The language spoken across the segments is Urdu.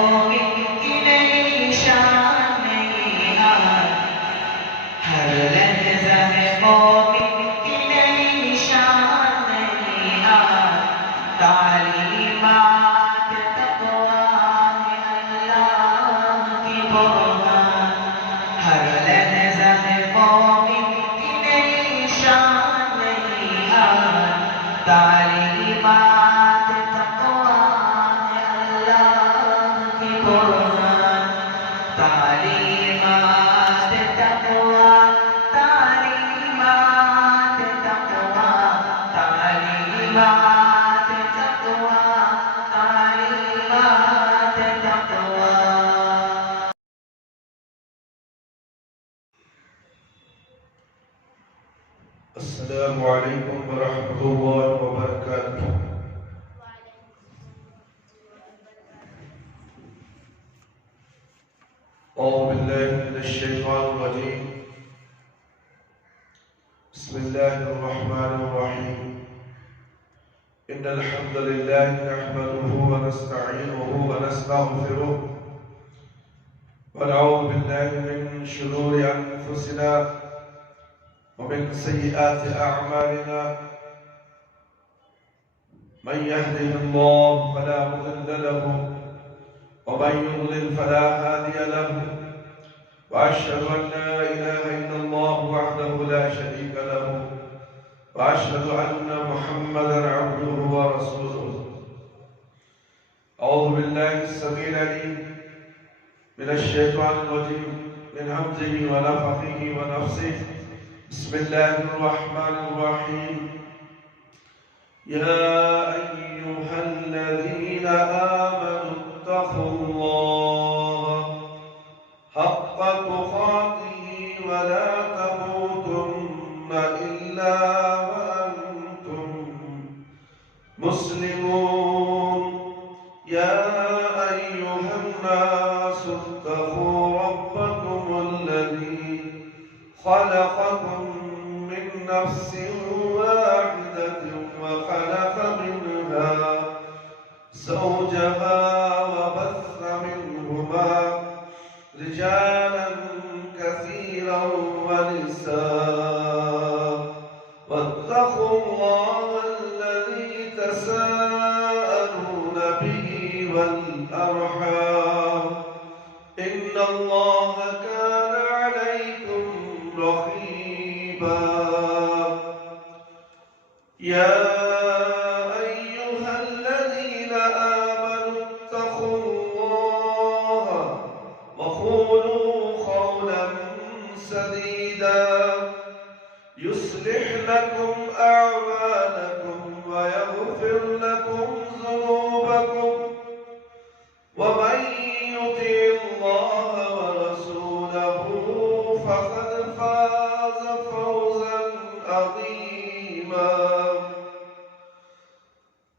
مومن کی نئی شان نئی آن، ہر لحظہ ہے مومن کی نئی شان نئی آن، تعلیمات تقویٰ ہے اللہ کی برہان، ہر لحظہ ہے مومن کی نئی شان نئی آن، تعلیمات تقویٰ ہے اللہ کی برہان، تعلیمات تقویٰ، تعلیمات تقویٰ، تعلیمات تقویٰ، تعلیمات تقویٰ۔ السلام علیکم ورحمۃ اللہ وبرکاتہ۔ اعوذ باللہ من الشیطان الرجیم، بسم اللہ الرحمن الرحیم، ان الحمد للہ نحمده ونستعینه ونستغفره ونعوذ باللہ من شرور انفسنا ومن سيئات أعمالنا، من يهده الله فلا مضل له ومن يضلل فلا هادي له، وأشهد أن لا إله إلا الله وحده لا شريك له، وأشهد أن محمدا عبده ورسوله۔ أعوذ بالله السميع العليم من الشيطان الرجيم، من همزه ونفخه ونفسه، بسم الله الرحمن الرحيم، يا أيها الذين آمنوا اتقوا الله حق تقاته ولا تموتن إلا وأنتم مسلمون، يا أيها الناس اتقوا ربكم الذي خلقكم من نفس واحدة وخلق منها زوجها وبث منهما رجالا كثيرا ونساء، واتقوا الله الذي تساءلون به والأرحام، إن الله كان عليكم رقيبا، يا أيها الذين آمنوا اتقوا الله وقولوا قولا سديدا يصلح لكم أعمالكم ويغفر لكم ذنوبكم، ومن يطع الله ورسوله فقد فاز فوزا عظيما،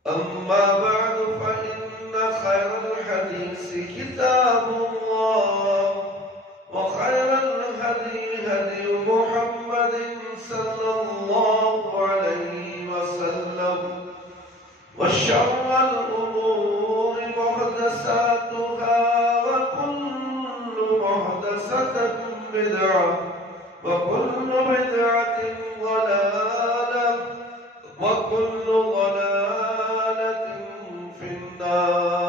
أما بعد فإن خير الحديث كتاب الله، وخير الهدي هدي محمد صلى الله عليه وسلم، وشر الأمور محدثاتها، وكل محدثة بدعة، وكل بدعة ضلالة، وكل ضلالة في النار۔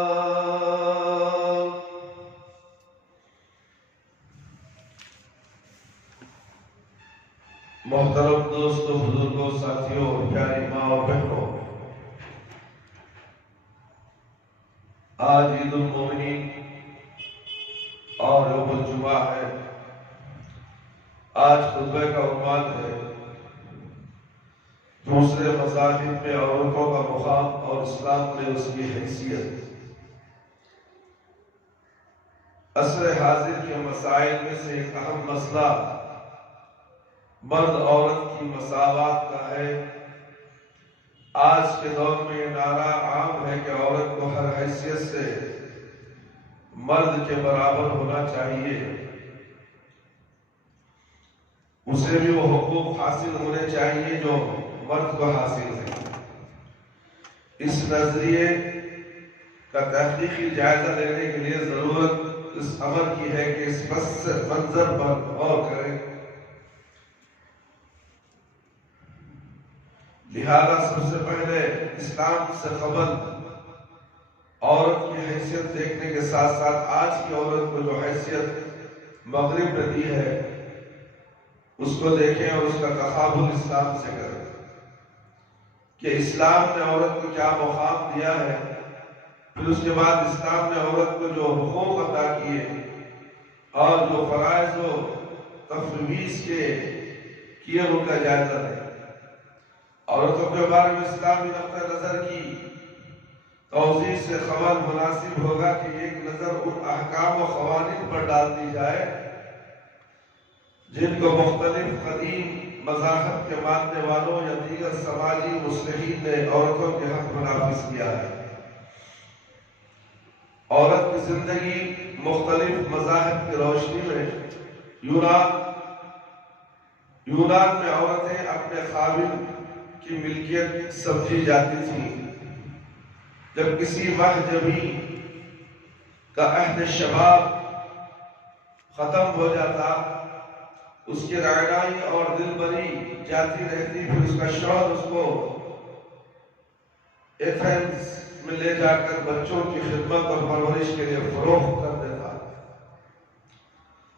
محترم دوستو، بزرگوں، ساتھیوں، پیاری ماں اور بہنوں، آج عید المومنین اور یوم الجمعہ ہے۔ آج خطبہ کا عنوان ہے دوسرے مذاہب میں عورتوں کا مقام اور اسلام میں اس کی حیثیت۔ عصر حاضر کے مسائل میں سے ایک اہم مسئلہ مرد عورت کی مساوات کا ہے۔ آج کے دور میں یہ نعرہ عام ہے کہ عورت کو ہر حیثیت سے مرد کے برابر ہونا چاہیے، اسے بھی وہ حقوق حاصل ہونے چاہیے جو مرد کو حاصل ہے۔ اس نظریے کا تحقیقی جائزہ لینے کے لیے ضرورت اس امر کی ہے کہ اس منظر پر غور کریں۔ لہذا سب سے پہلے اسلام سے قبل عورت کی حیثیت دیکھنے کے ساتھ ساتھ آج کی عورت کو جو حیثیت مغرب نے دی ہے اس کو دیکھیں اور اس کا تقابل اسلام سے کریں کہ اسلام نے عورت کو کیا مقام دیا ہے، پھر اس کے بعد اسلام نے عورت کو جو حقوق عطا کیے اور جو فرائض و تفویض کیے ان کا جائزہ لیں۔ عورتوں کے بارے میں اسلامی نقطہ نظر کی توضیح سے خبر مناسب ہوگا کہ ایک نظر ان احکام و قوانین پر ڈال دی جائے جن کو مختلف قدیم مذاہب کے ماننے والوں یا دیگر سماجی مصلحین نے عورتوں کے حق میں نافذ کیا ہے۔ عورت کی زندگی مختلف مذاہب کی روشنی میں یونان میں عورتیں اپنے خاوند کی ملکیت سمجھی جاتی تھیں۔ جب کسی محجبی کا عہد شباب ختم ہو جاتا، اس کی رعنائی اور دلبری جاتی رہتی، پھر اس کا شوہر اس کو ایتھنز میں لے جا کر بچوں کی خدمت اور پرورش کے لیے فروخت کر دیتا،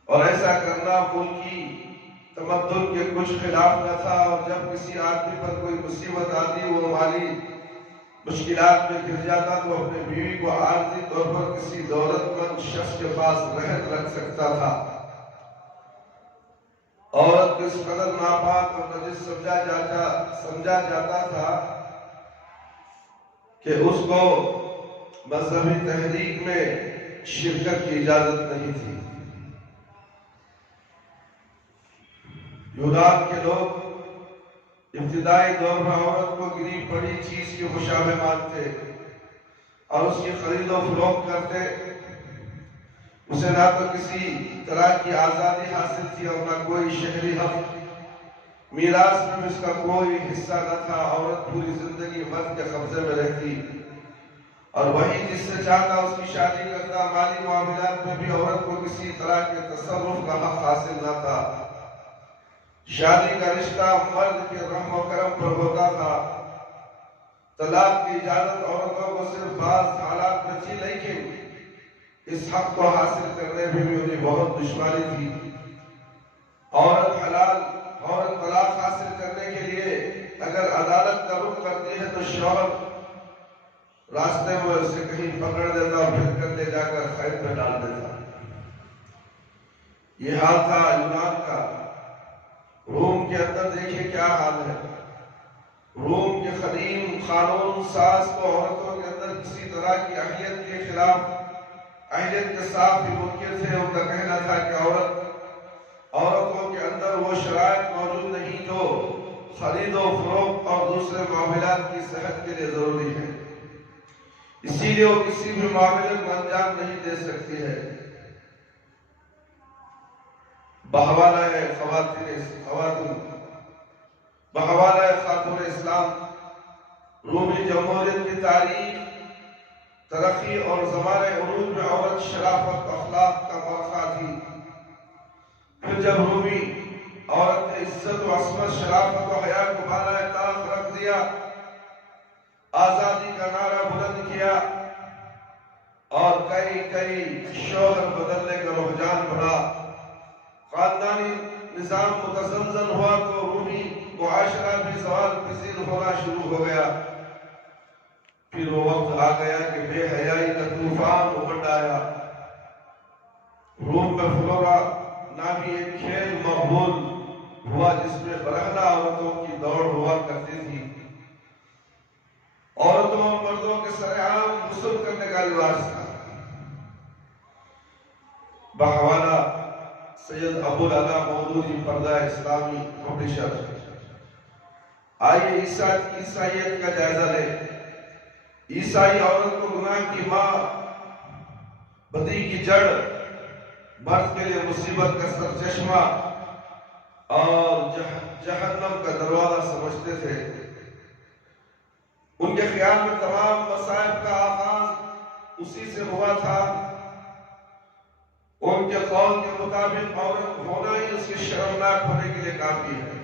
اور ایسا کرنا ملکی تمدن کے کچھ خلاف نہ تھا۔ اور جب کسی آدمی پر کوئی مصیبت آتی، وہ مالی مشکلات میں گر جاتا، تو اپنے بیوی کو عارضی طور پر کسی دولت مند شخص کے پاس رہن رکھ سکتا تھا۔ عورت کو اس قدر ناپاک اور نجس سمجھا جاتا تھا کہ اس کو مذہبی تحریک میں شرکت کی اجازت نہیں تھی۔ یونان کے لوگ ابتدائی دور میں عورت کو گری پڑی چیز کے مشابہ مانتے اور اس کی خرید و فروخت کرتے۔ اسے نہ تو کسی طرح کی آزادی حاصل تھی اور نہ کوئی شہری حق، میراث میں بھی اس کا کوئی حصہ نہ تھا۔ عورت پوری زندگی مرد کے قبضے میں رہتی اور وہی جس سے چاہتا اس کی شادی کرتا۔ مالی معاملات میں بھی عورت کو کسی طرح کے تصرف کا حق حاصل نہ تھا۔ شادی کا رشتہ مرد کے رحم و کرم پر ہوتا تھا۔ طلاق کی اجازت عورتوں کو صرف بعض حالات میں تھی، لیکن اس حق کو حاصل کرنے میں بھی انہیں بہت دشواری تھی۔ عورت طلاق حاصل کرنے کے لیے اگر عدالت کا رخ کرتی ہے تو شوہر راستے میں اسے کہیں پکڑ دیتا اور پھر کر لے جا کر قید میں ڈال دیتا۔ یہ حال تھا یونان کا۔ روم کے اندر دیکھیے کیا حال ہے۔ روم کے قدیم قانون ساز کو عورتوں کے اندر کسی طرح کی اہلیت کے خلاف، اہلیت کے ساتھ بھی منکر تھے۔ ان کا کہنا تھا کہ عورتوں کے اندر وہ شرائط موجود نہیں جو خرید و فروخت اور دوسرے معاملات کی صحت کے لیے ضروری ہے، اسی لیے وہ کسی بھی معاملے کو انجام نہیں دے سکتی ہے۔ بحوالہ خاتون اسلام رومی جمہوریت کی تاریخ، ترقی اور زمانے عروج میں عورت شرافت اخلاق کا مرخہ تھی۔ پھر جب رومی عورت نے عزت و عصمت، شرافت و حیا کو بالائے طاق رکھ دیا، آزادی کا نعرہ بلند کیا اور کئی شوہر بدلنے کا رجحان بڑھا، خاندانی نظام متزلزل ہوا، تو رومی معاشرہ بھی زوال پذیر ہونا شروع ہو گیا۔ پھر وہ وقت آ گیا کہ بے حیائی کا طوفان امڈ آیا۔ روم میں فلورا نامی ایک کھیل مقبول ہوا جس میں برہنہ عورتوں کی دوڑ ہوا کرتی تھی۔ عورتوں اور مردوں کے سرعام غسل کرنے کا رواج تھا۔ بحوالہ سید ابو العلا مودودی پردہ اسلامی پبلشر۔ آئیے عیسائیت کا جائزہ لیں۔ عیسائی عورت کو گناہ کی ماں، بدی کی جڑ، مرد کے لیے مصیبت کا سرچشمہ اور جہنم کا دروازہ سمجھتے تھے۔ ان کے خیال میں تمام مصائب کا آغاز اسی سے ہوا تھا. ان کے قول کے مطابق عورت ہونا ہی اس کے شرمناک ہونے کے لیے کافی ہے.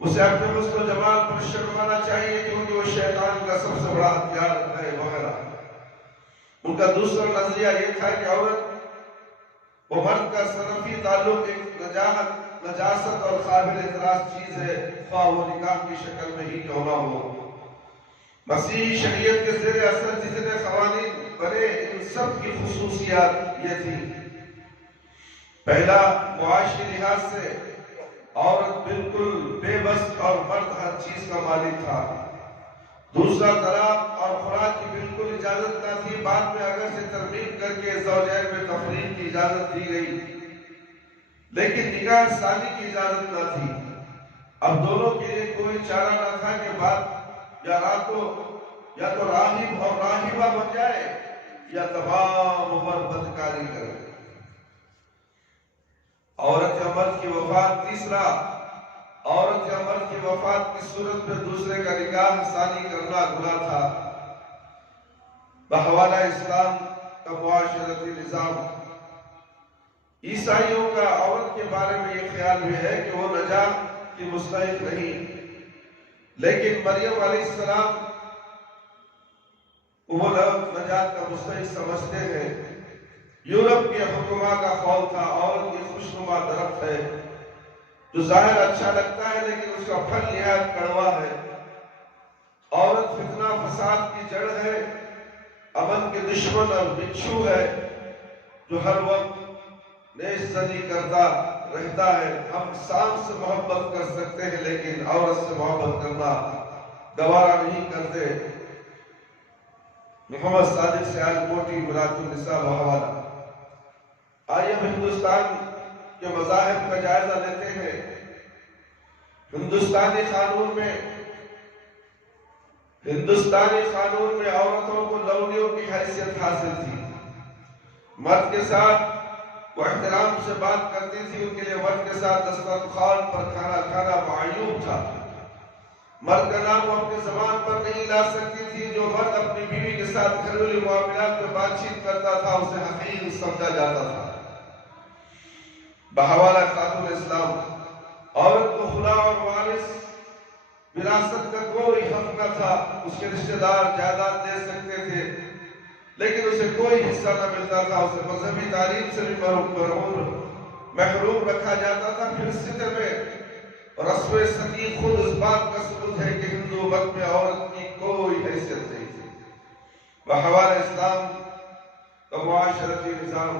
اسے اپنے حسن و جمال پر شرمانا چاہیے کیونکہ وہ شیطان کا سب سے بڑا ہتھیار ہے وغیرہ. ان کا دوسرا نظریہ یہ تھا کہ عورت وہ مرد کا صنفی تعلق ایک نجاست اور قابل اعتراض چیز ہے، خواہ وہ نکاح کی شکل میں ہی کیوں نہ ہو. مسیحی شریعت کے زیر اثر جتنے قوانین بنے ان سب کی خصوصیات یہ تھی. پہلا، معاشی لحاظ سے عورت بالکل بے بس اور مرد ہر چیز کا مالک تھا. دوسرا، طلاق اور خوراک کی بالکل اجازت نہ تھی. بعد میں اگر سے ترمیم کر کے زوجین میں تفریق کی اجازت دی گئی لیکن نکاح ثانی کی اجازت نہ تھی. اب دونوں کے لیے کوئی چارہ نہ تھا کہ بات یا تو راہب اور راہبہ بن جائے یا تمام عمر بدکاری کرے. عورت یا مرد کی وفات. تیسرا، عورت یا مرد کی وفات کی صورت میں دوسرے کا نکاح ثانی کرنا گناہ تھا. بحوالہ اسلام کا معاشرتی نظام. عیسائیوں کا عورت کے بارے میں یہ خیال بھی ہے کہ وہ نجات کی مستحق نہیں، لیکن مریم علیہ السلام وہ لوگ نجات کا مستحق سمجھتے ہیں. یورپ کے حکماء کا قول تھا عورت یہ خوشنما درخت ہے جو ظاہر اچھا لگتا ہے لیکن اس کا پھل نہایت کڑوا ہے. عورت فتنہ فساد کی جڑ ہے، امن کے دشمن اور بچھو ہے جو ہر وقت نیش زنی کرتا رہتا ہے. ہم سانپ سے محبت کر سکتے ہیں لیکن عورت سے محبت کرنا گوارا نہیں کرتے. محمد صادق سیال کوٹی مرات النساء بحوالہ. آئیے ہم ہندوستان کے مذاہب کا جائزہ لیتے ہیں. ہندوستانی قانون میں عورتوں کو لونڈیوں کی حیثیت حاصل تھی. مرد کے ساتھ وہ احترام سے بات کرتی تھی، ان کے لیے مرد کے ساتھ دسترخوان پر کھانا کھانا معیوب تھا. مرد کا نام وہ اپنی زبان پر نہیں لا سکتی تھی. جو مرد اپنی بیوی کے ساتھ گھریلو معاملات میں بات چیت کرتا تھا اسے حقیر سمجھا جاتا تھا. بحوالہ خاتون اسلام، عورت کو خلا اور وارث وراثت کا کوئی حق نہ تھا. اس کے رشتہ دار جائیداد دے سکتے تھے لیکن اسے کوئی حصہ نہ ملتا تھا. اسے مذہبی تعلیم سے بھی محروم رکھا جاتا تھا. پھر سطح میں رسم ستی خود اس بات کا ثبوت ہے کہ ہندو مت میں عورت کی کوئی حیثیت نہیں تھی. بحوالہ اسلام کا معاشرتی نظام.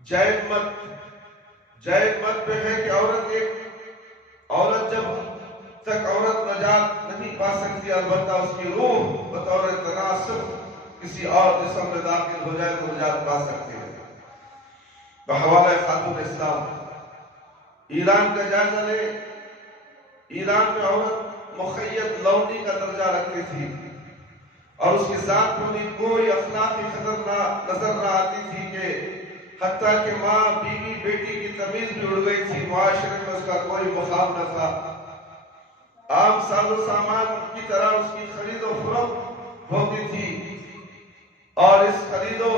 جین مت میں ہے کہ عورت جب تک عورت نجات نہیں پا سکتی البتہ اس کی روح بطور تناسب کسی اور جسم میں داخل ہو جائے تو نجات پا سکتی ہے. بحوالہ خاتون اسلام. ایران کا جائزہ لے. ایران میں عورت مخیت لونڈی کا درجہ رکھتی تھی اور اس کی ذات میں کوئی اخلاقی قدر نظر نہ آتی تھی کہ حتیٰ کہ ماں بیوی بیٹی کی تمیز بھی اڑ گئی تھی. معاشرے میں اس کا کوئی مقام نہ تھا. عام ساز و سامان کی طرح اس کی خرید و فروخت ہوتی تھی اور اس خرید و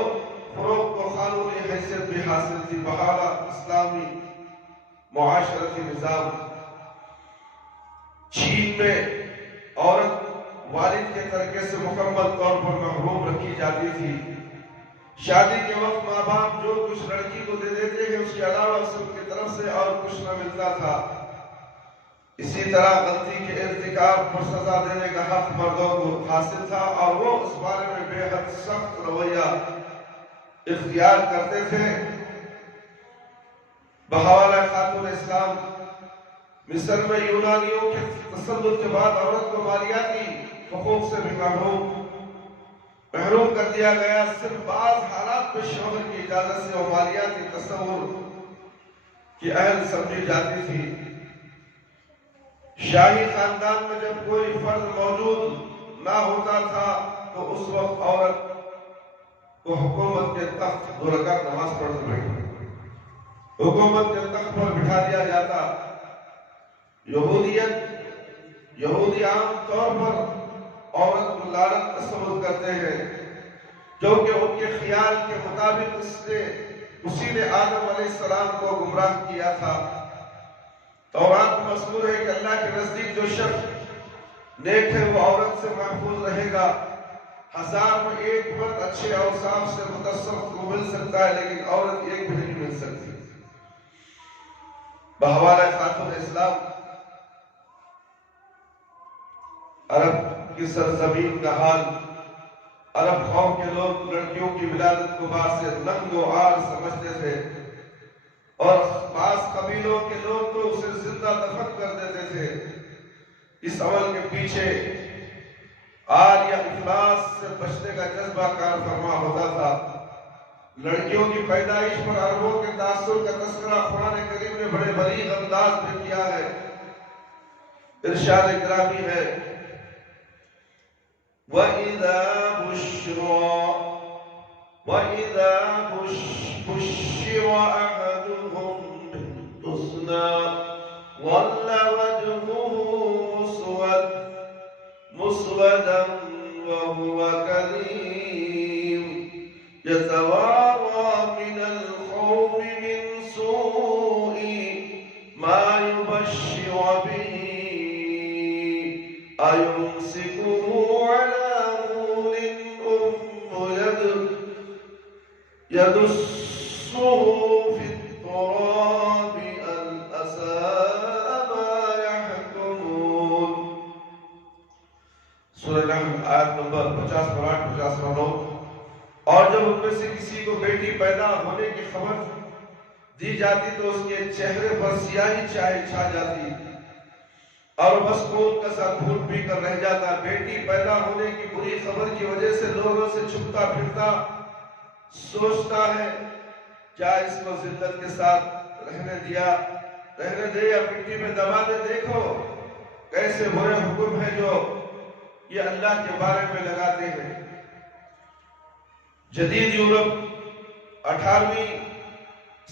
فروخت کو قانونی حیثیت بھی حاصل تھی. بحوالہ اسلامی معاشرتی نظام. چین میں عورت والد کے ترکے سے مکمل طور پر محروم رکھی جاتی تھی. شادی کے وقت ماں باپ جو کچھ لڑکی کو دے دیتے ہیں اس کے علاوہ اس کی طرف سے اور کچھ نہ ملتا تھا. اسی طرح غلطی کے ارتکاب پر سزا دینے کا حق مردوں کو حاصل تھا اور وہ اس بارے میں بے حد سخت رویہ اختیار کرتے تھے. بحوالہ خاتون اسلام. مصر میں یونانیوں کے تسلط کے بعد عورت کو مالیاتی حقوق سے بھی محروم کر دیا گیا. صرف بعض حالات میں شوہر کی اجازت سے وہ مالیاتی تصور کی اہل سمجھی جاتی تھی. شاہی خاندان میں جب کوئی فرد موجود نہ ہوتا تھا تو اس وقت عورت کو حکومت کے تخت 2 رکعت نماز پڑھ کر حکومت کے تخت پر بٹھا دیا جاتا. یہودی عام طور پر عورت کو لعنت تصور کرتے ہیں جو کہ ان کے خیال کے مطابق اسی نے آدم علیہ السلام کو گمراہ کیا تھا۔ تورات میں مذکور ہے کہ اللہ کے نزدیک جو شخص نیک ہے وہ عورت سے محفوظ رہے گا۔ 1000 میں ایک مرد اچھے اوصاف سے متصف کو مل سکتا ہے، لیکن عورت ایک بھی نہیں مل سکتی۔ بحوالہ خاتون اسلام، عرب کی سرزمین کا حال، عرب قوم کے لوگ لڑکیوں کی ولادت کو باعث ننگ و عار سمجھتے تھے، اور بعض قبیلوں کے لوگ تو اسے زندہ دفن کر دیتے تھے۔ اس عمل کے پیچھے عار یا افلاس سے بچنے کا جذبہ کار فرما ہوتا تھا۔ لڑکیوں کی پیدائش پر عربوں کے تاثر کا تذکرہ قرآن کریم نے بڑے بلیغ انداز میں کیا ہے۔ ارشاد گرامی ہے، وَإِذَا بُشِّرَ أَحَدُهُم بِالْأُنثَىٰ ظَلَّ وَجْهُهُ مُسْوَدًا وَهُوَ كَظِيمٌ يَتَوَارَىٰ مِنَ الْقَوْمِ مِنْ سُوءِ مَا يُبَشِّرُ بِهِ أَيُمْسِكُهُ عَلَىٰ هُونٍ يَدُسُّهُ فِي التُّرَابِ أَنْ أَسَاءَ مَا يَحْكُمُونَ۔ سورہ نحل آیت نمبر 58 59۔ اور جب ان میں سے کسی کو بیٹی پیدا ہونے کی خبر دی جاتی تو اس کے چہرے پر سیاہی چھا جاتی اور بس خون کا سا گھوٹ پی کر رہ جاتا۔ بیٹی پیدا ہونے کی بری خبر کی وجہ سے لوگوں سے چھپتا پھرتا، سوچتا ہے کیا اس کو ذلت کے ساتھ رہنے دے یا مٹی میں دبا دے۔ دیکھو کیسے برے حکم ہیں جو یہ اللہ کے بارے میں لگاتے ہیں۔ جدید یورپ 18ویں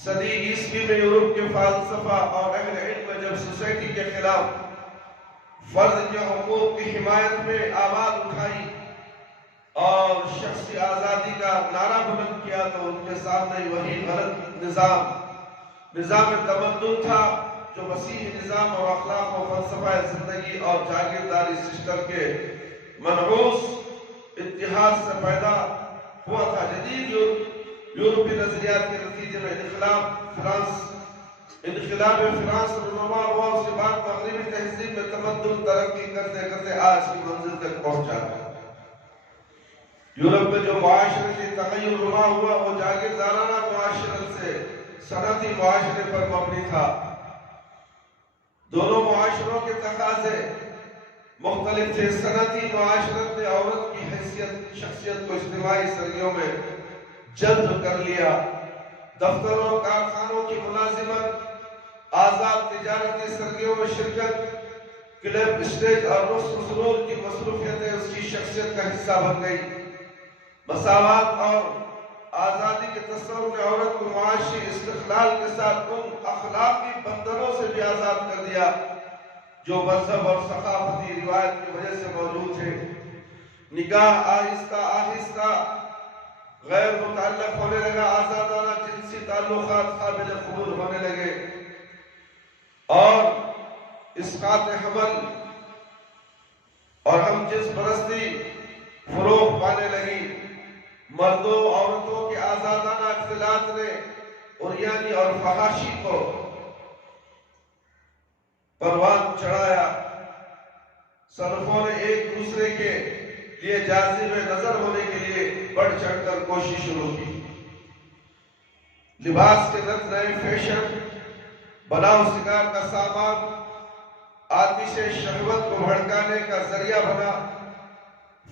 صدی عیسوی میں یورپ کے فلسفہ اور اہل علم جب سوسائٹی کے خلاف فرد کے حقوق کی حمایت میں آواز اٹھائی اور شخصی آزادی کا نعرہ بلند کیا تو ان کے سامنے وہی غلط نظام تمدن تھا جو مسیحی نظام اور اخلاق و فلسفہ زندگی اور جاگیرداری سسٹم کے منحوس اتحاد سے پیدا ہوا تھا۔ جدید یورپی نظریات کے نتیجے میں انقلاب فرانس رونما ہوا۔ اس کے بعد مغربی تہذیب میں تمدن ترقی کرتے کرتے آج کی منزل تک پہنچا۔ یورپ میں جو معاشرتی تغیر رونما ہوا وہ جاگیردارانہ معاشرت سے صنعتی معاشرے پر مبنی تھا۔ دونوں معاشروں کے تقاضے مختلف تھے۔ صنعتی معاشرت نے عورت کی شخصیت کو اجتماعی سرگرمیوں میں جذب کر لیا۔ دفتروں اور کارخانوں کی ملازمت، آزاد تجارتی سرگرمیوں میں شرکت، کلب، اسٹیج اور رقص و سرور کی مصروفیتیں اس کی شخصیت کا حصہ بن گئی۔ مساوات اور آزادی کے تصور نے عورت کو معاشی استقلال کے ساتھ ان اخلاقی بندھنوں سے بھی آزاد کر دیا جو مذہب اور ثقافتی روایت کی وجہ سے موجود تھے۔ نکاح آہستہ آہستہ غیر متعلق ہونے لگا، آزادانہ جنسی تعلقات قابل قبول ہونے لگے اور اسقاط حمل اور ہم جنس پرستی فروغ پانے لگی۔ مردوں عورتوں کے آزادانہ اختلاط نے عریانی اور فحاشی کو پروان چڑھایا۔ سلفوں نے ایک دوسرے کے لیے جاذب نظر ہونے کے لیے بڑھ چڑھ کر کوشش شروع کی۔ لباس کے نئے فیشن، بناؤ شکار کا سامان آتش شہوت کو بھڑکانے کا ذریعہ بنا۔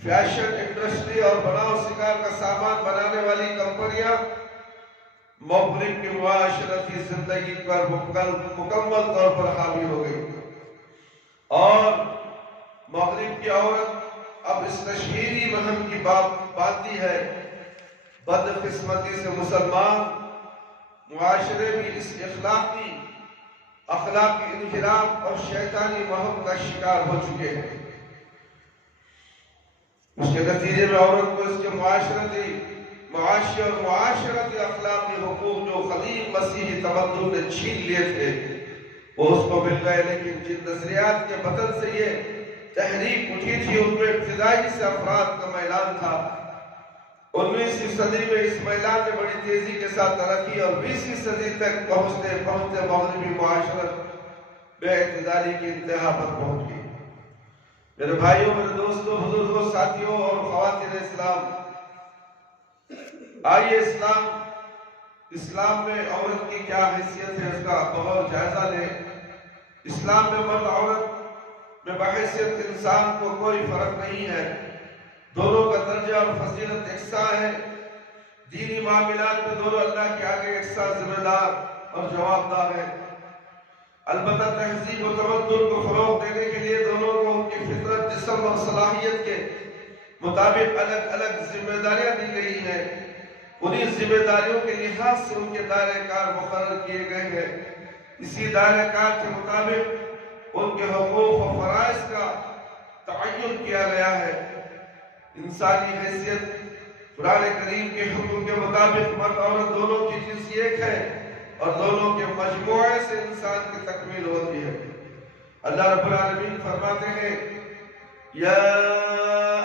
فیشن انڈسٹری اور بناؤ شکار کا سامان بنانے والی کمپنیاں مغرب کی معاشرتی زندگی پر مکمل طور پر حاوی ہو گئی اور مغرب کی عورت اب اس تشہیری مہم کی باتی ہے۔ بدقسمتی سے مسلمان معاشرے بھی اس اخلاقی انحراف اور شیطانی مہم کا شکار ہو چکے ہیں۔ اس کے نتیجے میں عورت کو اس کے معاشی اور معاشرتی اخلاقی حقوق جو قدیم مسیحی تمدن نے چھین لیے تھے وہ اس کو مل گئے، لیکن جن نظریات کے بطن سے یہ تحریک اٹھی تھی ان میں ابتدائی سے افراد کا میلان تھا۔ 19ویں صدی میں اس میلان نے بڑی تیزی کے ساتھ ترقی اور 20ویں صدی تک پہنچتے مغربی معاشرت بے اعتدالی کی انتہا پر پہنچ گئی۔ میرے بھائیوں، میرے دوستوں، بزرگوں، ساتھیوں اور خواتین اسلام، آئیے اسلام میں عورت کی کیا حیثیت ہے اس کا بغور جائزہ لیں۔ اسلام میں مرد عورت میں بحیثیت انسان کو کوئی فرق نہیں ہے، دونوں کا درجہ اور فضیلت یکساں ہے۔ دینی معاملات میں دونوں اللہ کے آگے یکساں ذمہ دار اور جوابدار ہیں۔ البتہ تہذیب و تمدن کو فروغ دینے کے لیے دونوں کو ان کی فطرت، جسم اور صلاحیت کے مطابق الگ الگ ذمہ داریاں دی گئی ہیں۔ انہی ذمہ داریوں کے لحاظ سے ان کے دائرہ کار مقرر کیے گئے ہیں۔ اسی دائرہ کار کے مطابق ان کے حقوق و فرائض کا تعین کیا گیا ہے۔ انسانی حیثیت قرآن کریم کے حکم کے مطابق مرد عورت دونوں کی جنس ایک ہے اور دونوں کے مجموعے سے انسان کی تکمیل ہوتی ہے۔ اللہ رب العالمین فرماتے ہیں یا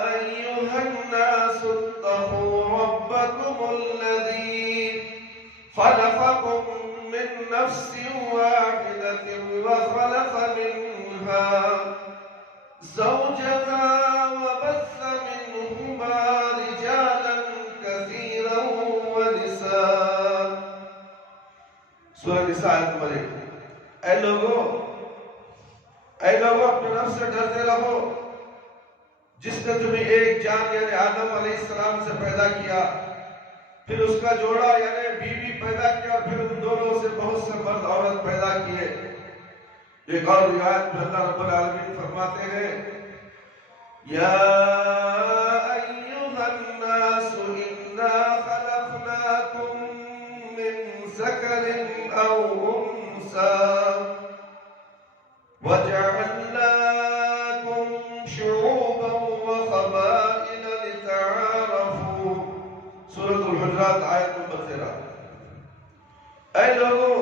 ایھا الناس اتقوا ربکم الذی خلقکم من نفس واحدۃ وخلق منها زوجها وبث منهما رجالا كثيرا ونساء۔ سورہ نساء آیت نمبر 1۔ اے لوگوں اپنے نفس سے ڈرتے رہو جس نے تمہیں ایک جان یعنی آدم علیہ السلام سے پیدا کیا، پھر اس کا جوڑا یعنی بیوی پیدا کیا اور پھر ان دونوں سے بہت سے مرد عورت پیدا کیے۔ ایک اور روایت میں اللہ رب العالمین فرماتے ہیں یا ایھا الناس انا خلقناکم من ذکر او انثى وجعلناکم شعوبا وقبائل لتعارفوا۔ سورۃ الحجرات آیت نمبر 13۔ اے لوگوں،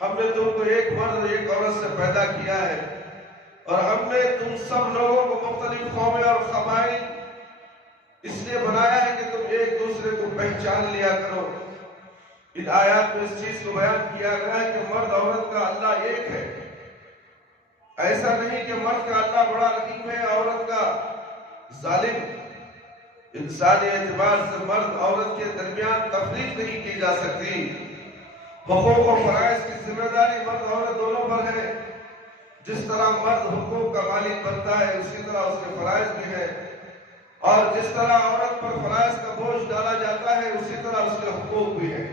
ہم نے تم کو ایک مرد اور ایک عورت سے پیدا کیا ہے اور ہم نے تم سب لوگوں کو مختلف قومیں اور قبائل اس لیے بنایا ہے کہ تم ایک دوسرے کو پہچان لیا کرو۔ ان آیات میں اس چیز کو بیان کیا گیا ہے کہ مرد عورت کا اللہ ایک ہے۔ ایسا نہیں کہ مرد کا اللہ بڑا رحیم ہے، عورت کا ظالم۔ انسانی اعتبار سے مرد عورت کے درمیان تفریق نہیں کی جا سکتی۔ حقوق و فرائض کی ذمہ داری مرد عورت دونوں پر ہے۔ جس طرح مرد حقوق کا مالک بنتا ہے اسی طرح اس کے فرائض بھی ہیں، اور جس طرح عورت پر فرائض کا بوجھ ڈالا جاتا ہے اسی طرح اس کے حقوق بھی ہیں۔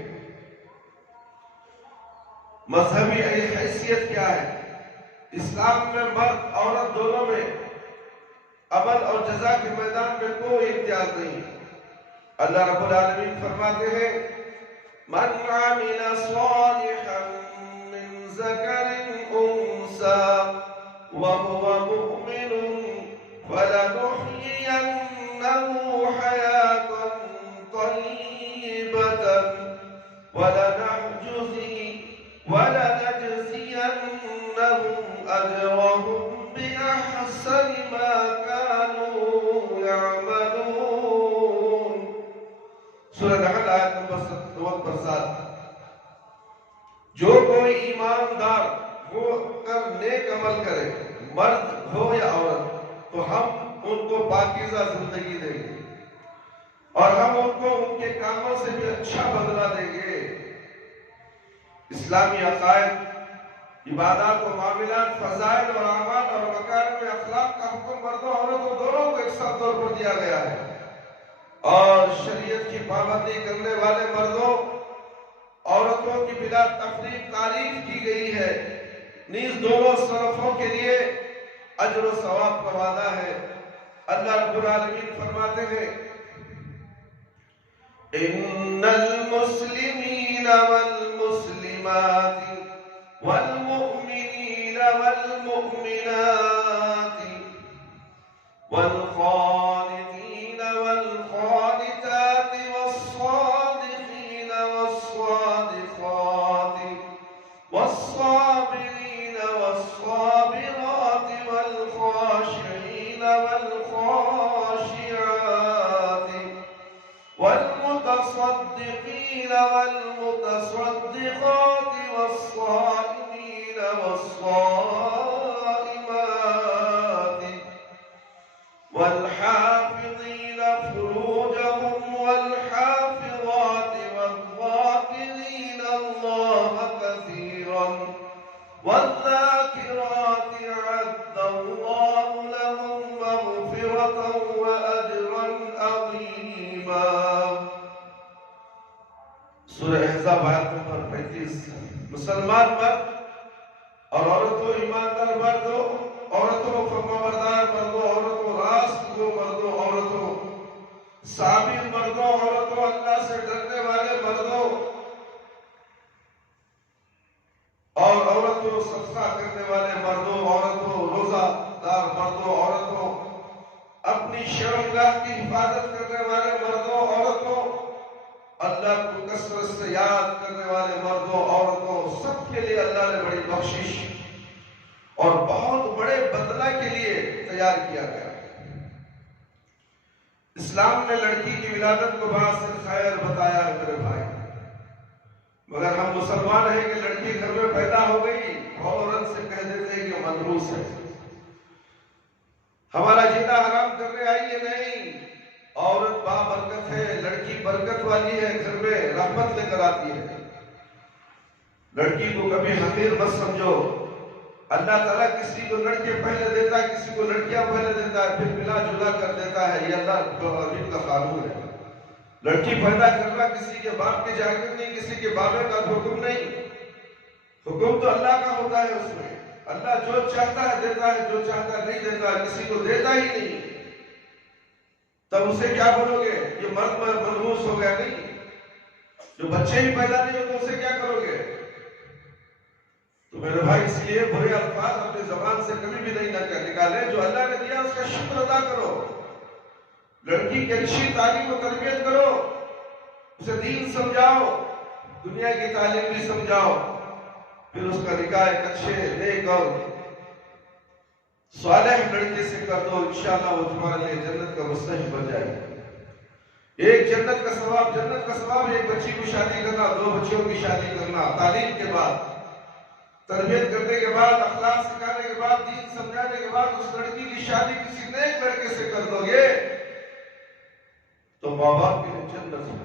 مذہبی حیثیت کیا ہے؟ اسلام میں مرد عورت دونوں میں عمل اور جزا کے میدان میں کوئی امتیاز نہیں۔ اللہ رب العالمین فرماتے ہیں من عمل صالحا من ذکر انثى وهو مؤمن فلنحيينه حياة طيبة ولنجزينهم أجرهم بأحسن ما كانوا يعملون۔ سورہ نحل آیت نمبر 7۔ جو کوئی ایماندار ہو کر نیک عمل کرے، مرد ہو یا عورت، تو ہم ان کو پاکیزہ زندگی دیں گے اور ہم ان کو ان کے کاموں سے بھی اچھا بدلہ دیں گے۔ اسلامی عقائد، عبادات و معاملات، فضائل اور اعمال اور مکارم اخلاق کا حکم مردوں اور عورتوں دونوں کو یکساں طور پر دیا گیا ہے، اور شریعت کی پابندی کرنے والے مردوں عورتوں کی بلا تفریق تعریف کی گئی ہے۔ نیز دونوں صنفوں کے لیے اجر و ثواب کا وعدہ ہے۔ اللہ رب العالمین فرماتے ہیں ان المسلمین والمسلمات والمؤمنین والمؤمنات والقانتین والمتصدقين والمتصدقات والصائمين والصائمات والحافظين فروجهم والحافظات والذاكرين الله كثيرا والذاكرات أعد الله لهم مغفرة وأجرا عظيما. سورہ احزاب آیت نمبر 35. مسلمان مرد اور عورتوں ایماندار مردوں، عورتوں فرمانبردار مردوں، عورتوں راست گو مردوں، عورتوں صابر مردوں، عورتوں اللہ سے ڈرنے والے مردوں، اور عورتوں صدقہ کرنے والے مردوں، عورتوں روزہ دار مردوں، عورتوں اپنی شرمگاہ کی حفاظت کرنے والے مردوں، عورتوں اللہ کو کثرت سے یاد کرنے والے مردوں، عورتوں، سب کے لیے اللہ نے بڑی بخشش اور بہت بڑے بدلہ کے لیے تیار کیا گیا. اسلام نے لڑکی کی ولادت کو باعث خیر بتایا ہے میرے بھائی، مگر ہم مسلمان ہیں کہ لڑکی گھر میں پیدا ہو گئی فوراً سے کہہ دیتے ہیں کہ مدروس ہے، ہمارا جینا حرام کرنے آئی ہے. نہیں، عورت بابرکت ہے، لڑکی برکت والی ہے، گھر میں رحمت لے کر آتی ہے. لڑکی کو کبھی حقیر مت سمجھو. اللہ تعالیٰ کسی کو لڑکے پہلے دیتا ہے، کسی کو لڑکیاں پہلے دیتا ہے، پھر ملا جلا کر دیتا ہے. یہ اللہ کا قانون ہے. لڑکی پیدا کرنا کسی کے باپ کی جاگیر نہیں، کسی کے بابے کا حکم نہیں. حکم تو اللہ کا ہوتا ہے. اس میں اللہ جو چاہتا ہے دیتا ہے، جو چاہتا ہے نہیں دیتا ہے، کسی کو دیتا ہی نہیں. تب اسے کیا بولو گے؟ یہ مرد منحوس ہو گیا. نہیں، جو بچے ہی پیدا نہیں ہو تو اسے کیا کرو گے؟ تو میرے بھائی اس لیے برے الفاظ اپنی زبان سے کبھی بھی نہیں نکالیں. جو اللہ نے دیا اس کا شکر ادا کرو. لڑکی کی اچھی تعلیم و تربیت کرو، اسے دین سمجھاؤ، دنیا کی تعلیم بھی سمجھاؤ، پھر اس کا نکاح ایک اچھے نیک اور صالح لڑکے سے کر دو. انشاءاللہ وہ تمہارے لیے جنت کا مستحق بن جائے گا. ایک جنت کا ثواب ایک بچی کو شادی کرنا، 2 بچیوں کی شادی کرنا، تعلیم کے بعد، تربیت کرنے کے بعد، اخلاق سکھانے کے بعد، دین سمجھانے کے بعد اس لڑکی کی شادی کسی نیک لڑکے سے کر دو گے تو ماں باپ کے لیے جنت ہے.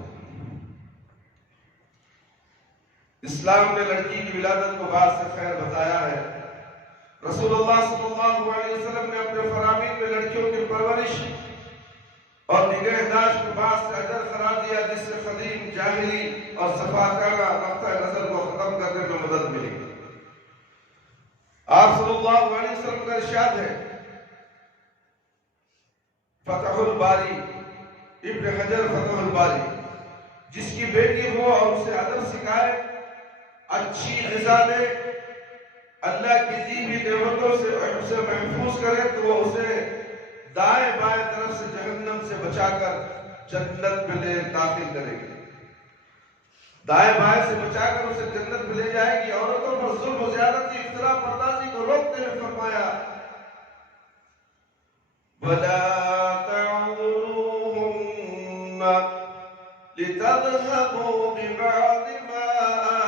اسلام نے لڑکی کی ولادت کو بعد سے خیر بتایا ہے. رسول اللہ صلی اللہ علیہ وسلم نے اپنے فرامین میں لڑکیوں کی پرورش اور نگہداشت کے بعد سے اجر قرار دیا، جس سے قدیم جاہلی اور صفاکانہ نقطہ نظر کو ختم کرنے میں مدد ملی. آپ صلی اللہ علیہ وسلم کا ارشاد ہے، فتح الباری، ابن حجر فتح الباری، جس کی بیٹی ہو اور اسے ادب سکھائے، اچھی غذا دے، اللہ کی دی ہوئی نعمتوں سے اسے محفوظ کرے، تو وہ اسے دائیں بائیں طرف سے جہنم سے بچا کر جنت میں لے داخل کرے گی. دائیں بائیں سے بچا کر اسے جنت میں لے جائے گی. عورتوں پر ظلم و زیادتی، افتراء پردازی کو روکتے ہوئے فرمایا، وَلَا تَعْضُلُوهُنَّ لِتَذْهَبُوا بِبَعْضِ مَا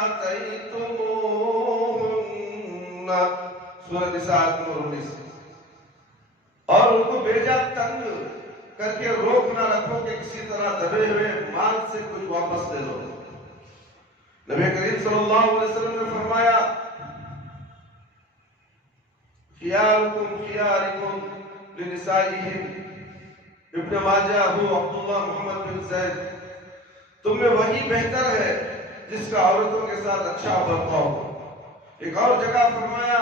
آتَيْتُمُوهُنَّ. سورہ نساء نمبر 19. اور ان کو بیجا تنگ کر کے روک نہ رکھو کہ کسی طرح دبے ہوئے مال سے کچھ واپس دے دو. نبی کریم صلی اللہ علیہ وسلم نے فرمایا، خیارکم خیارکم لنسائہم. ابن ماجہ، ابو عبداللہ محمد بن زید، تم میں وہی بہتر ہے جس کا عورتوں کے ساتھ اچھا برتاؤ. ایک اور جگہ فرمایا،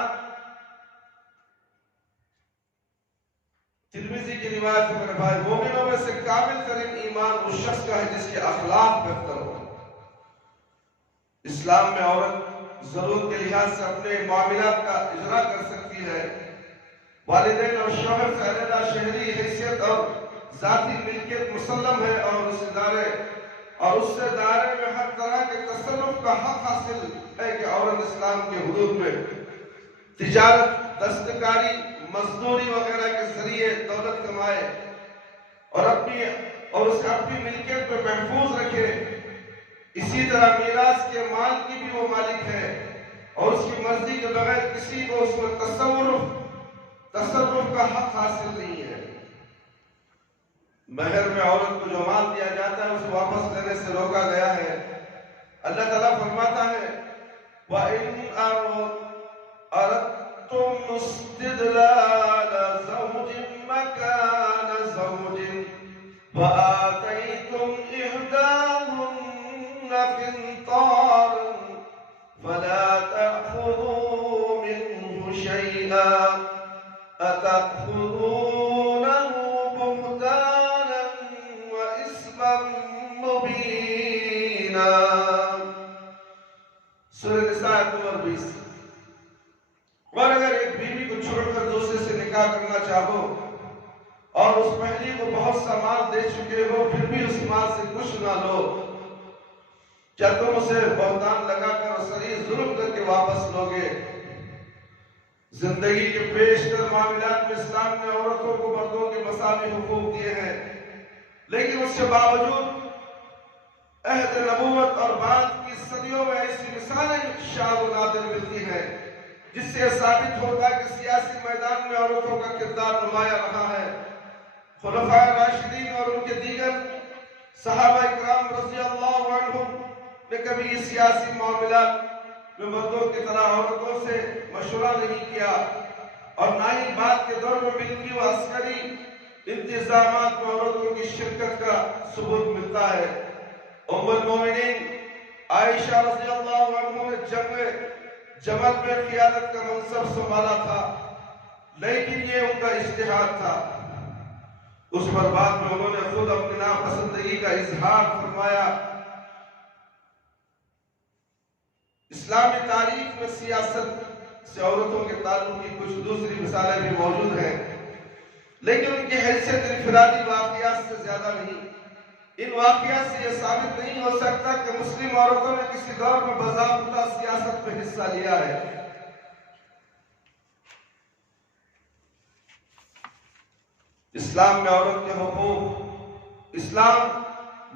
ترمذی کی روایت ہے میرے بھائی، مومنوں میں سے کامل ترین ایمان اس شخص کا ہے جس کے اخلاق بہتر ہو. اسلام میں عورت ضرورت کے لحاظ سے اپنے معاملات کا اجرا کر سکتی ہے. والدین اور شوہر سے علیحدہ شہری حیثیت اور ذاتی ملکیت مسلم ہے، اور اس سے دائرے میں ہر طرح کے تصرف کا حق حاصل ہے کہ عورت اسلام کے حدود میں تجارت، دستکاری، مزدوری وغیرہ کے ذریعے دولت کمائے اور اسے اپنی ملکیت میں محفوظ اسی طرح میراث کے مال کی بھی وہ مالک ہے اور اس کی مرضی کے بغیر کسی کو اس میں تصرف کا حق حاصل نہیں ہے۔ مہر میں عورت کو جو مال دیا جاتا ہے اسے واپس لینے سے روکا گیا ہے۔ اللہ تعالیٰ فرماتا ہے وَإِنْ أَرَدْتُمُ اسْتِبْدَالَ زَوْجٍ مَكَانَ زَوْجٍ وَآتَيْتُمْ إِحْدَاهُنَّ قِنطَارًا فَلَا تَأْخُذُوا مِنْهُ شَيْئًا أَتَأْخُذُونَهُ بُهْتَانًا وَإِثْمًا مُبِينًا۔ سورہ نساء نمبر 20۔ اور اگر ایک بیوی کو چھوڑ کر دوسرے سے نکاح کرنا چاہو اور اس پہلی کو بہت سا مال دے چکے ہو پھر بھی اس مال سے کچھ نہ لو، کیا تم اسے بہتان لگا کر اور صریح ظلم کر کے واپس لوگے؟ زندگی کے بیشتر معاملات میں اسلام نے عورتوں کو مردوں کے مساوی حقوق دیے ہیں، لیکن اس کے باوجود عہد نبوت اور بعد کی صدیوں میں ایسی مثالیں انتشار و نادر ملتی ہیں جس سے یہ ثابت ہوگا کہ سیاسی میدان میں عورتوں کا کردار نمایاں رہا ہے۔ خلفاء راشدین اور ان کے دیگر صحابہ اکرام رضی اللہ عنہم نے کبھی اس سیاسی معاملات میں مردوں کی طرح عورتوں سے مشورہ نہیں کیا اور نہ ہی بعد کے دور میں ملکی و عسکری انتظامات میں عورتوں کی شرکت کا ثبوت ملتا ہے۔ ام المومنین عائشہ رضی اللہ عنہ نے جنگ جمل میں قیادت کا منصب سنبھالا تھا، لیکن یہ ان کا اجتہاد تھا۔ اس پر بعد میں انہوں نے خود اپنی ناپسندگی کا اظہار فرمایا۔ اسلامی تاریخ میں سیاست سے عورتوں کے تعلق کی کچھ دوسری مثالیں بھی موجود ہیں، لیکن ان کی حیثیت انفرادی واقعات سے زیادہ نہیں۔ ان واقعات سے یہ ثابت نہیں ہو سکتا کہ مسلم عورتوں نے کسی دور میں باضابطہ سیاست میں حصہ لیا ہے۔ اسلام میں عورت کے حقوق، اسلام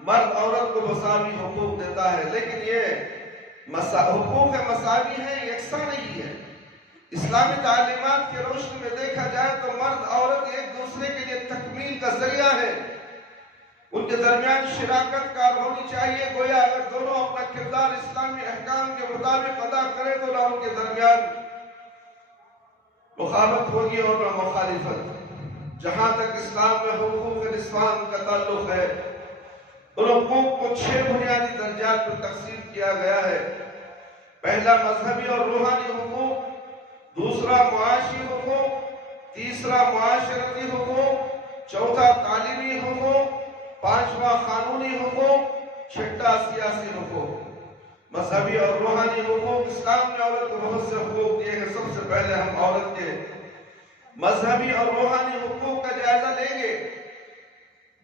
مرد عورت کو مساوی حقوق دیتا ہے، لیکن یہ حقوق مساوی ہے، یکساں نہیں ہے۔ اسلامی تعلیمات کے روشنی میں دیکھا جائے تو مرد عورت ایک دوسرے کے لیے تکمیل کا ذریعہ ہے، ان کے درمیان شراکت کار ہونی چاہیے۔ گویا اگر دونوں اپنا کردار اسلامی احکام کے مطابق ادا کریں تو نہ ان کے درمیان مخالفت ہوگی اور نہ مخالفت۔ جہاں تک اسلام میں حقوق نسوان کا تعلق ہے، ان حقوق کو 6 بنیادی درجات پر تقسیم کیا گیا ہے۔ پہلا مذہبی اور روحانی حقوق، دوسرا معاشی حقوق، تیسرا معاشرتی حقوق، چوتھا تعلیمی حقوق، پانچواں قانونی حقوق، چھٹا سیاسی حقوق۔ مذہبی اور روحانی حقوق، اسلام نے عورت کو بہت سے حقوق دیے ہیں۔ سب سے پہلے ہم عورت کے مذہبی اور روحانی حقوق کا جائزہ لیں گے۔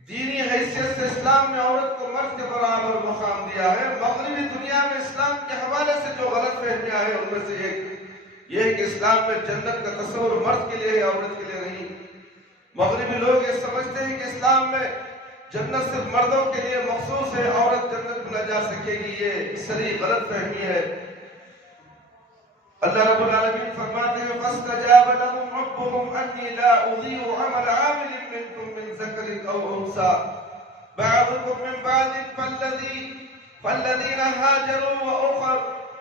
دینی حیثیت سے اسلام نے عورت کو مرد کے برابر مقام دیا ہے۔ مغربی دنیا میں اسلام کے حوالے سے جو غلط فہمیاں ہیں ان میں سے ایک یہ ہے کہ اسلام میں جنت کا تصور مرد کے لیے ہے، عورت کے لیے نہیں۔ مغربی لوگ یہ سمجھتے ہیں کہ اسلام میں جنت صرف مردوں کے لیے مخصوص ہے، عورت جنت میں نہ جا سکے گی۔ یہ صریح غلط فہمی ہے۔ اللہ رب العالمین فرماتے ہیں فَاسْتَجَابَ لَهُمْ رَبُّهُمْ أَنِّي لَا أُضِيعُ عَمَلَ عَامِلٍ مِّنكُم مِّن ذَكَرٍ أَوْ أُنثَىٰ بَعْضُكُم مِّن بَعْضٍ فَالَّذِينَ هَاجَرُوا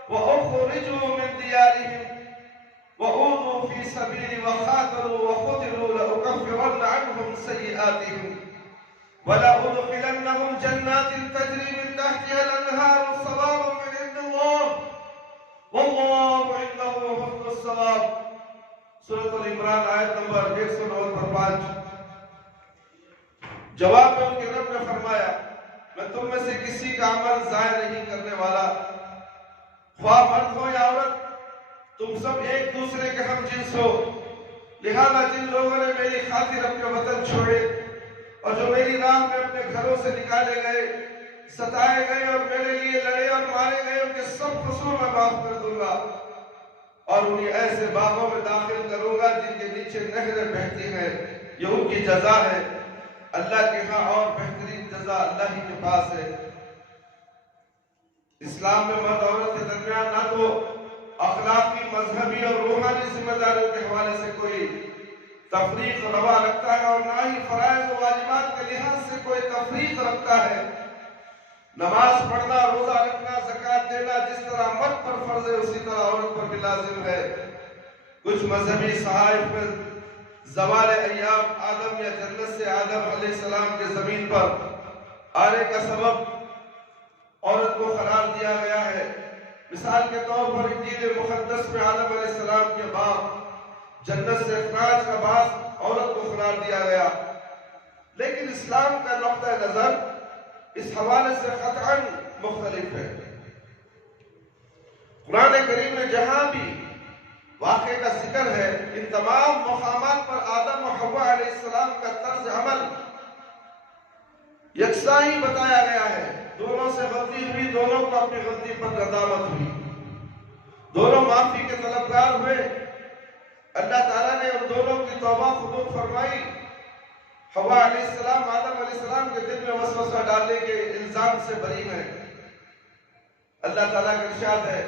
وَأُخْرِجُوا مِن دِيَارِهِمْ وَأُوذُوا فِي سَبِيلِي وَقَاتَلُوا وَقُتِلُوا لَأُكَفِّرَنَّ عَنْهُمْ سَيِّئَاتِهِمْ وَلَأُدْخِلَنَّهُمْ جَنَّاتٍ تَجْرِي مِن تَحْتِهَا الْأَنْهَارُ ثَوَابًا مِّنْ عِندِ اللَّهِ وَاللَّهُ عِندَهُ حُسْنُ الثَّوَابِ۔ سورۃ العمران آیت نمبر 195۔ جواب میں ان کے رب نے فرمایا میں تم میں سے کسی کا عمل ضائع نہیں کرنے والا، خواہ مرد ہو یا عورت، تم سب ایک دوسرے کے ہم جنس ہو۔ لہذا جن لوگوں نے میری خاطر اپنے وطن چھوڑے اور جو میری راہ میں اپنے گھروں سے نکالے گئے، ستائے گئے اور میرے لیے لڑے اور مارے گئے، ان کے سب قصور میں معاف کر دوں گا اور انہیں ایسے باغوں میں داخل کروں گا جن کے نیچے نہریں بہتی ہیں۔ یہ ان کی جزا ہے۔ اللہ کے ہاں اور بہترین جزا اللہ ہی کے پاس ہے۔ اسلام میں مرد عورت کے درمیان نہ تو اخلاقی، مذہبی اور روحانی ذمہ داریوں کے حوالے سے کوئی تفریق روا رکھتا ہے، اور نہ ہی فرائض و واجبات کے لحاظ سے کوئی تفریق رکھتا ہے۔ نماز پڑھنا، روزہ رکھنا، زکوٰۃ دینا جس طرح مرد پر فرض ہے اسی طرح عورت پر بھی لازم ہے۔ کچھ مذہبی صحائف میں زوال ایام آدم یا جنت سے آدم علیہ السلام کے زمین پر آنے کا سبب عورت کو قرار دیا گیا ہے۔ مثال کے طور پر انجیل مقدس میں آدم علیہ السلام کے بعد جنت سے اخراج کا باعث عورت کو قرار دیا گیا، لیکن اسلام کا نقطہ نظر اس حوالے سے قطعاً مختلف ہے۔ قرآن کریم میں جہاں بھی واقعے کا ذکر ہے، ان تمام مقامات پر آدم و حوا علیہ السلام کا طرز عمل یکساں ہی بتایا گیا ہے۔ دونوں سے غلطی ہوئی، دونوں کو اپنی غلطی پر ندامت ہوئی، دونوں معافی کے طلبگار ہوئے۔ اللہ تعالیٰ نے ان دونوں کی توبہ قبول فرمائی۔ حوا علیہ السلام آدم علیہ السلام کے دل میں وسوسہ ڈالنے کے الزام سے بری ہیں۔ اللہ تعالیٰ کا ارشاد ہے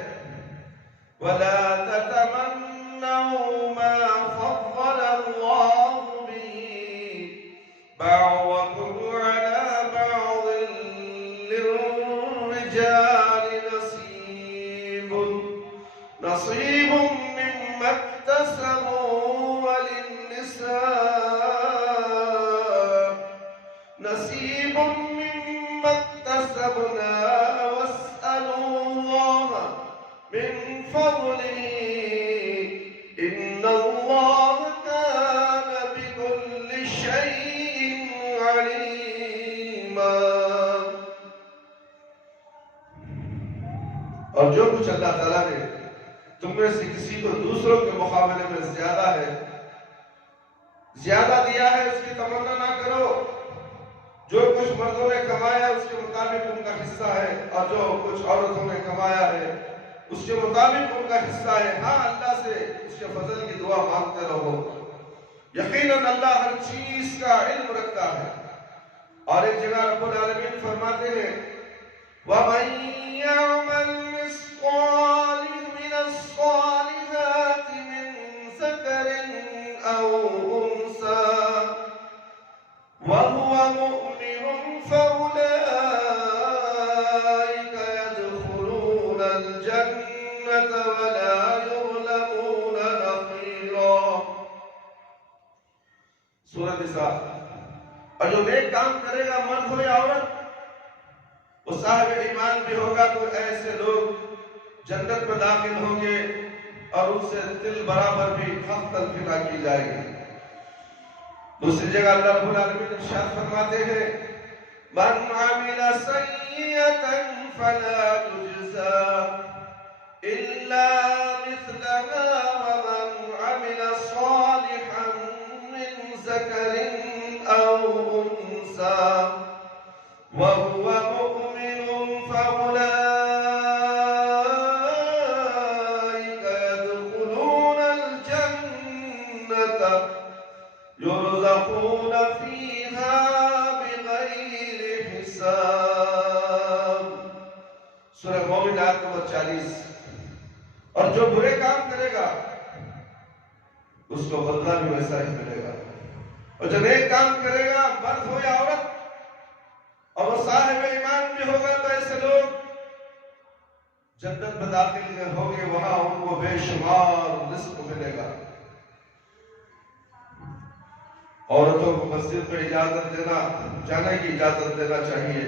وَلَا تَتَمَنَّوْا مَا فَضَّلَ اللَّهُ بِهِ بَعْضَكُمْ عَلَى بَعْضٍ لِلرِّجَالِ نَصِيبٌ مِّمَّا اكْتَسَبُوا وَلِلنِّسَاءِ نصيب مما اكتسبنا واسألوا الله من فضله إن الله كان بكل شيء عليما۔ اور جو کچھ اللہ تعالیٰ نے تم میں سے کسی کو دوسروں کے مقابلے میں زیادہ دیا ہے اس کی تمنا نہ کرو۔ جو کچھ مردوں نے کمایا اس کے مطابق ان کا حصہ ہے، اور جو کچھ عورتوں نے کمایا ہے اس کے مطابق ان کا حصہ ہے۔ ہاں، اللہ سے اس کے فضل کی دعا مانگتے رہو، یقیناً اللہ ہر چیز کا علم رکھتا ہے۔ اور ایک جگہ رب العالمین فرماتے ہیں وَمَن يَعْمَلْ مِثْقَالَ مِنَ الصَّالِحَاتِ مِن ذَكَرٍ أَوْ أُنثَىٰ وَهُوَ مُؤْمِنٌ فَأُولَٰئِكَ يَدْخُلُونَ الْجَنَّةَ وَلَا يُظْلَمُونَ نَقِيرًا۔ سورہ نساء۔ اور جو نیک کام کرے گا، مرد ہو یا عورت، وہ صاحب ایمان بھی ہوگا، تو ایسے لوگ جنت میں داخل ہوں گے اور ان سے تل برابر بھی حق تلفی نہ کی جائے گی۔ دوسری جگہ اللہ رب العالمین ارشاد فرماتے ہیں من عمل سیئة فلا يجزى إلا مثلها ومن عمل صالحا من ذكر أو أنثى وهو مؤمن فأولئك يدخلون الجنة يرزقون فيها بغير حساب۔ سورہ مومن آیت نمبر 40۔ اور جو برے کام کرے گا اس کو بدلہ بھی ویسا ہی ملے گا، اور جو نیک کام کرے گا، مرد ہو یا عورت، اور وہ صاحب ایمان بھی ہوگا، تو ایسے لوگ جنت میں داخل ہوں گے، وہاں ان کو بے شمار رزق ملے گا۔ عورتوں کو مسجد میں جانے کی اجازت دینا چاہیے۔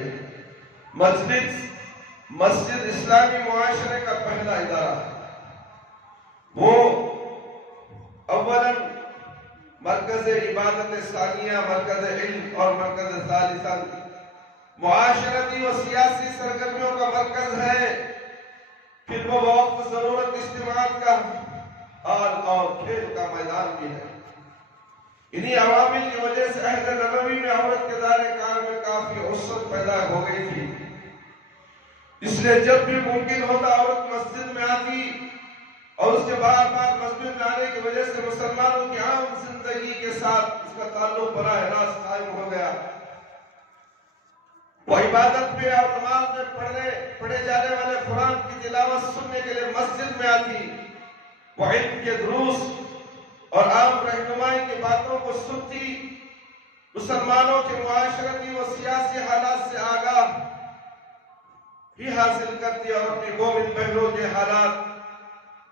مسجد اسلامی معاشرے کا پہلا ادارہ ہے۔ وہ اولاً مرکز عبادت ثانیہ، مرکز علم اور مرکز ثالثاً معاشرتی و سیاسی سرگرمیوں کا مرکز ہے۔ پھر وہ وقت ضرورت اجتماعات کا حال اور کھیل کا میدان بھی ہے۔ انہی عوامل کی وجہ سے عہد نبوی میں عورت کے دائرے کار میں کافی وسعت پیدا ہو گئی تھی۔ اس لیے جب بھی ممکن ہوتا عورت مسجد میں آتی، اور اس کے بار بار مسجد میں آنے کی وجہ سے مسلمانوں کی عام زندگی کے ساتھ اس کا تعلق براہ راست قائم ہو گیا۔ وہ عبادت میں اور نماز میں پڑھے جانے والے مسجد میں آتی، وہ علم کے دروس اور عام رہنمائی کی باتوں کو سنتی، مسلمانوں کے معاشرتی و سیاسی حالات سے آگاہ بھی حاصل کرتی اور اپنی مومن بہنوں کے حالات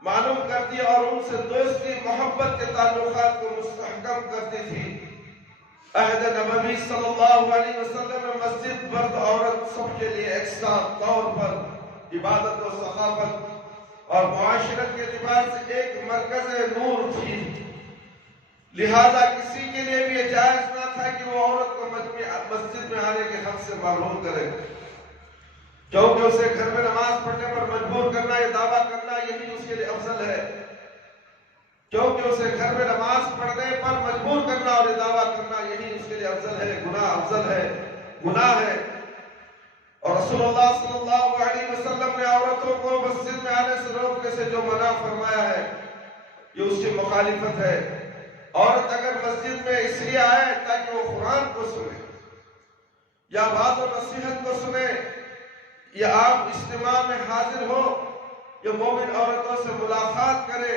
معلوم کرتی اور ان سے دوستی محبت کے تعلقات کو مستحکم کرتی تھی۔ عہد نبوی صلی اللہ علیہ وسلم میں مسجد مرد عورت سب کے لیے یکساں طور پر عبادت و ثقافت اور معاشرت کے اعتبار سے ایک مرکز نور تھی، لہذا کسی کے لیے بھی یہ جائز نہ تھا کہ وہ عورت کو مسجد میں آنے کے حق سے محروم کرے، کیونکہ اسے گھر میں نماز پڑھنے پر مجبور کرنا، یہ دعویٰ کرنا یہی اس کے لیے افضل ہے، کیونکہ اسے گھر میں نماز پڑھنے پر مجبور کرنا اور یہ دعویٰ کرنا یہی اس کے لیے افضل ہے، گناہ افضل ہے، گناہ ہے۔ اور رسول اللہ صلی اللہ علیہ وسلم نے عورتوں کو مسجد میں آنے سے روکنے سے جو منع فرمایا ہے یہ اس کی مخالفت ہے۔ عورت اگر مسجد میں اس لیے آئے تاکہ وہ قرآن کو سنے یا وعظ و نصیحت کو سنے یا عام اجتماع میں حاضر ہو یا مومن عورتوں سے ملاقات کرے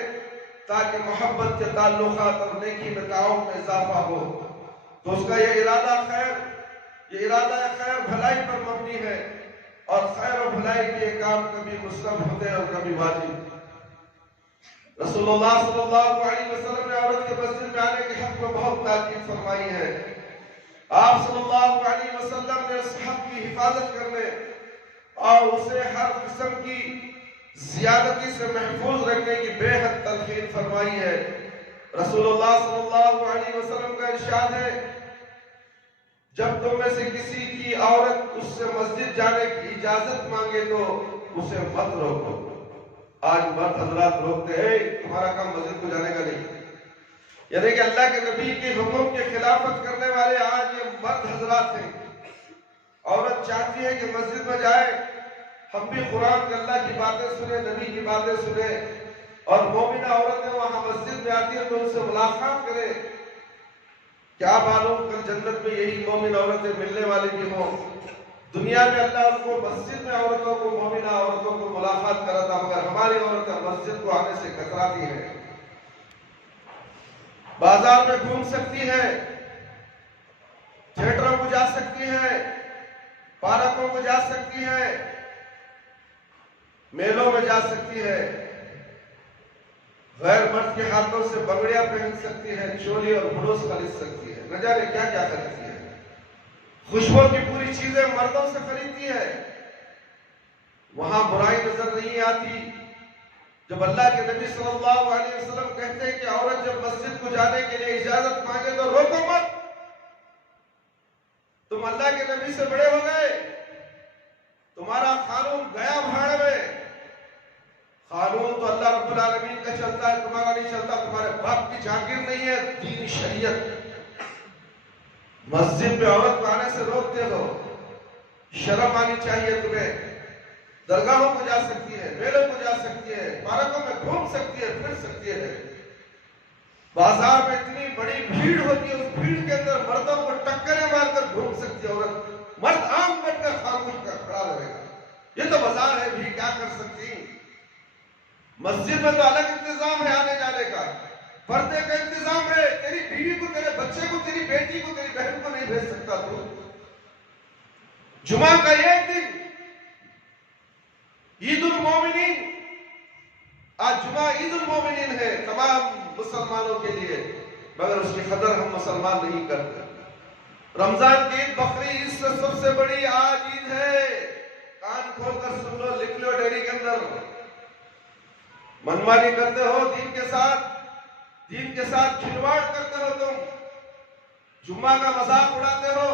تاکہ محبت کے تعلقات اور نیکی میں تعاون میں اضافہ ہو، تو اس کا یہ ارادہ خیر بھلائی پر مبنی ہے، اور خیر و بھلائی کے کام کبھی مستحب ہوتے ہیں اور کبھی واجب۔ رسول اللہ صلی اللہ علیہ وسلم نے عورت کے مسجد میں آنے کے حق میں بہت تاکید فرمائی ہے۔ آپ صلی اللہ علیہ وسلم نے اس حق کی حفاظت کرنے اور اسے ہر قسم کی زیادتی سے محفوظ رکھنے کی بے حد تلقین فرمائی ہے۔ رسول اللہ صلی اللہ علیہ وسلم کا ارشاد ہے، جب تم میں سے کسی کی عورت اس سے مسجد جانے کی اجازت مانگے تو اسے مت روکو۔ آج مرد حضرات روکتے ہیں، تمہارا کام مسجد کو جانے کا نہیں، یعنی کہ اللہ کے نبی کے حکم کی خلافت کرنے والے آج یہ مرد حضرات ہیں۔ عورت چاہتی ہے کہ مسجد میں جائے، ہم بھی قرآن کے اللہ کی باتیں سنیں، نبی کی باتیں سنیں، اور مومنہ عورتیں وہاں مسجد میں آتی ہیں تو ان سے ملاقات کریں۔ کیا معلوم کل جنت میں یہی مومن عورتیں ملنے والی بھی ہوں۔ دنیا میں اللہ ان کو مسجد میں عورتوں کو، مومنہ عورتوں کو ملاقات کراتا، مگر ہماری عورتیں مسجد کو آنے سے کتراتی ہیں۔ بازار میں گھوم سکتی ہے، تھیٹروں کو جا سکتی ہے، پارکوں کو جا سکتی ہے، میلوں میں جا سکتی ہے، غیر مرد کے ہاتھوں سے بگڑیاں پہن سکتی ہے، چولی اور بڑوس خرید سکتی ہے، نہ جانے کیا کیا خریدتی ہے، خوشبو کی پوری چیزیں مردوں سے خریدتی ہے۔ وہاں برائی نظر نہیں آتی۔ جب اللہ کے نبی صلی اللہ علیہ وسلم کہتے ہیں کہ عورت جب مسجد کو جانے کے لیے اجازت مانگے تو روکو مت، تم اللہ کے نبی سے بڑے ہو گئے، تمہارا قانون گیا بھاڑ میں، قانون تو اللہ رب العالمین کا چلتا ہے، تمہارا نہیں چلتا، تمہارے باپ کی جاگیر نہیں ہے، دین شریعت۔ مسجد میں عورت کو آنے سے روکتے ہو، شرم آنی چاہیے تمہیں۔ درگاہوں کو جا سکتی ہے، میلوں کو جا سکتی ہے، پارکوں میں گھوم سکتی ہے، پھر سکتی ہے۔ بازار میں اتنی بڑی بھیڑ ہوتی ہے، اس بھیڑ کے اندر مردوں کو ٹکریں مار کر گھوم سکتی ہے عورت، مرد عام بن کر خاموش کر کھڑا رہے گا، یہ تو بازار ہے بھی، کیا کر سکتی۔ مسجد میں تو الگ انتظام ہے آنے جانے کا، پردے کا انتظام ہے، تیری بیوی کو، تیرے بچے کو، تیری بیٹی کو، تیری بہن کو نہیں بھیج سکتا تو۔ جمعہ کا ایک دن، عید المومنین، آج جمعہ عید المومنین ہے تمام مسلمانوں کے لیے، مگر اس کی قدر ہم مسلمان نہیں کرتے۔ رمضان کی عید، بقری عید سے سب سے بڑی آج عید ہے، کان کھول کر سن لو، لکھ لو ڈیری کے اندر۔ منمانی کرتے ہو دین کے ساتھ کھلواڑ کرتے ہو، تم جمعہ کا مذاق اڑاتے ہو،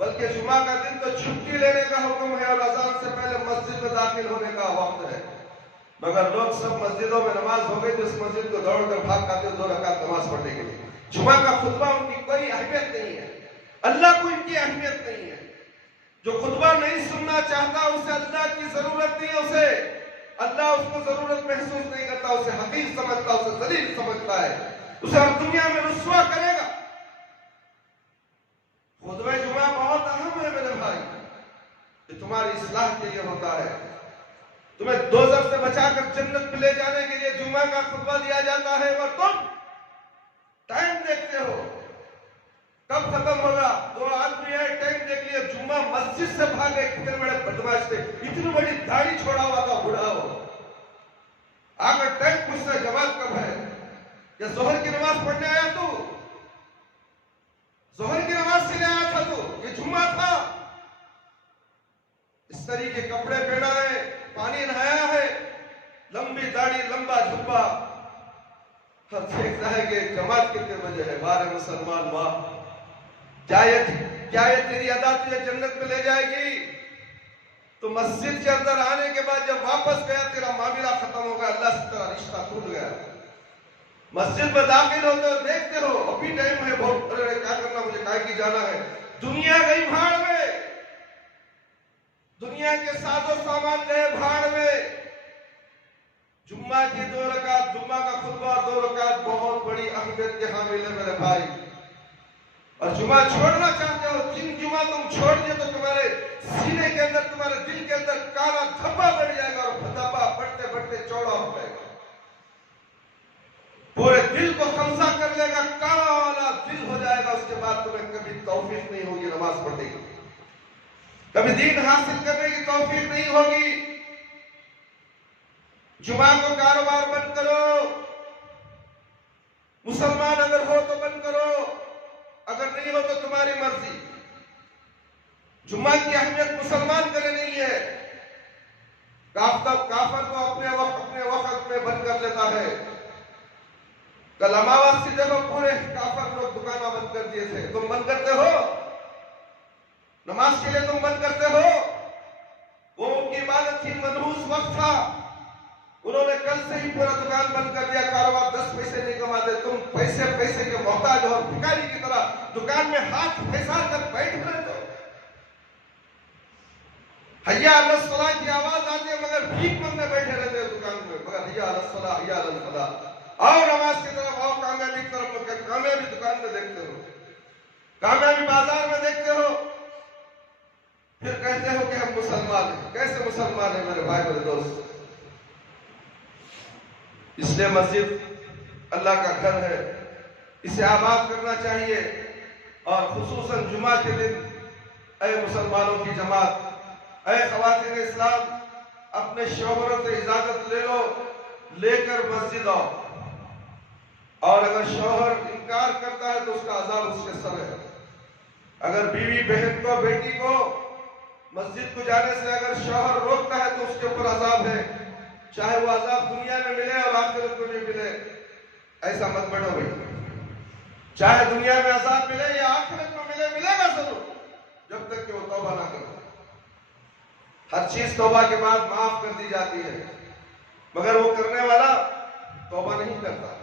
بلکہ جمعہ کا دن تو چھٹی لینے کا حکم ہے اور اذان سے پہلے مسجد میں داخل ہونے کا وقت ہے، مگر لوگ سب مسجدوں میں نماز ہو گئی تو اس مسجد کو دوڑ کر بھاگ آتے 2 رکعت نماز پڑھنے کے لیے۔ جمعہ کا خطبہ ان کی کوئی اہمیت نہیں ہے، اللہ کو ان کی اہمیت نہیں ہے۔ جو خطبہ نہیں سننا چاہتا اسے اللہ کی ضرورت نہیں، اسے اللہ اس کو ضرورت محسوس نہیں کرتا، اسے حقیر سمجھتا، اسے ذلیل سمجھتا ہے، اسے ہر دنیا میں رسوا کرے گا۔ خطبہ جمعہ بہت اہم ہے میرے بھائی، یہ تمہاری اصلاح کے لیے ہوتا ہے، تمہیں دوزخ سے بچا کر جنت میں لے جانے کے لیے جمعہ کا خطبہ دیا جاتا ہے، اور تم ٹائم دیکھتے ہو کب ختم ہوگا۔ دو آدمی ہے، ٹائم دیکھ لیا، جمعہ مسجد سے بھاگے، کتنے بڑے بدماش تھے، اتنی بڑی داڑھی چھوڑا ہوا تھا بوڑھا ہو، آگر ٹائم پوچھتا جماعت کب ہے، یا ظہر کی نماز پڑھنے آیا تو، ظہر کی نماز کے لیے آیا تھا تو، یہ جمعہ تھا، اس طریقے کپڑے پہنا ہے، پانی نہایا ہے، لمبی داڑھی، لمبا جھبا، ہم دیکھتا ہے کہ جماعت کتنے بجے ہے۔ بارے مسلمان ماں، کیا یہ تیری ادا تجھے جنت میں لے جائے گی؟ تو مسجد کے اندر آنے کے بعد جب واپس گیا تیرا معاملہ ختم ہو گیا، اللہ سے تیرا رشتہ ٹوٹ گیا۔ مسجد میں داخل ہوتے ہو، دیکھتے ہو ابھی ٹائم ہے بہت، کیا کرنا، مجھے کائے کی جانا ہے، دنیا گئی بھاڑ میں، دنیا کے ساز و سامان گئے بھاڑ میں۔ جمعہ کی 2 رکعت، جمعہ کا خطبہ 2 رکعت بہت بڑی اہمیت کے حامل ہے میرے بھائی، اور جمعہ چھوڑنا چاہتے ہو، جن جمعہ تم چھوڑ دیا تو تمہارے سینے کے اندر، تمہارے دل کے اندر کالا دھبا بڑھ جائے گا، اور دھبا بڑھتے بڑھتے چوڑا ہو جائے گا، پورے دل کو خمسہ کر لے گا، کالا والا دل ہو جائے گا۔ اس کے بعد تمہیں کبھی توفیق نہیں ہوگی نماز پڑھنے کی، کبھی دین حاصل کرنے کی توفیق نہیں ہوگی۔ جمعہ کو کاروبار بند کرو، مسلمان اگر ہو تو بند کرو، اگر نہیں ہو تو تمہاری مرضی۔ جمعہ کی اہمیت مسلمان کے لیے نہیں ہے، کافر کو اپنے وقت میں بند کر لیتا ہے۔ کل اماوس کی جگہ پورے کافر لوگ دکانہ بند کر دیے تھے، تم بند کرتے ہو؟ نماز کے لیے تم بند کرتے ہو؟ وہ ان کی عبادت تھی، منحوس وقت تھا، انہوں نے کل سے ہی پورا دکان بند کر دیا، کاروبار 10 پیسے نہیں کماتے، تم پیسے کے محتاج اور بھکاری کی طرح دکان میں ہاتھ پھیسا کر بیٹھ رہے ہو۔ حیا علی الصلاۃ کی آواز آتی ہے مگر بھیک مانگنے بیٹھے رہتے ہیں دکان میں، مگر حیا علی الصلاۃ، حیا علی الفلاح، آؤ نماز کی طرف آؤ، کامیابی کی طرف، کامیابی دکان میں دیکھتے ہو، کامیابی بازار میں دیکھتے ہو، پھر کہتے ہو کہ ہم مسلمان ہیں۔ کیسے مسلمان ہیں میرے بھائی میرے دوست؟ اس لیے مسجد اللہ کا گھر ہے، اسے آباد کرنا چاہیے، اور خصوصاً جمعہ کے دن اے مسلمانوں کی جماعت، اے خواتین اسلام، اپنے شوہروں سے اجازت لے لو، لے کر مسجد آؤ، اور اگر شوہر انکار کرتا ہے تو اس کا عذاب اس کے سر ہے۔ اگر بیوی بہن کو، بیٹی کو مسجد کو جانے سے اگر شوہر روکتا ہے تو اس کے اوپر عذاب ہے، چاہے وہ عذاب دنیا میں ملے اور آخرت میں بھی ملے، ایسا مت بیٹھو بھائی، چاہے دنیا میں عذاب ملے یا آخرت میں ملے، ملے گا ضرور، جب تک کہ وہ توبہ نہ کرے۔ ہر چیز توبہ کے بعد معاف کر دی جاتی ہے، مگر وہ کرنے والا توبہ نہیں کرتا،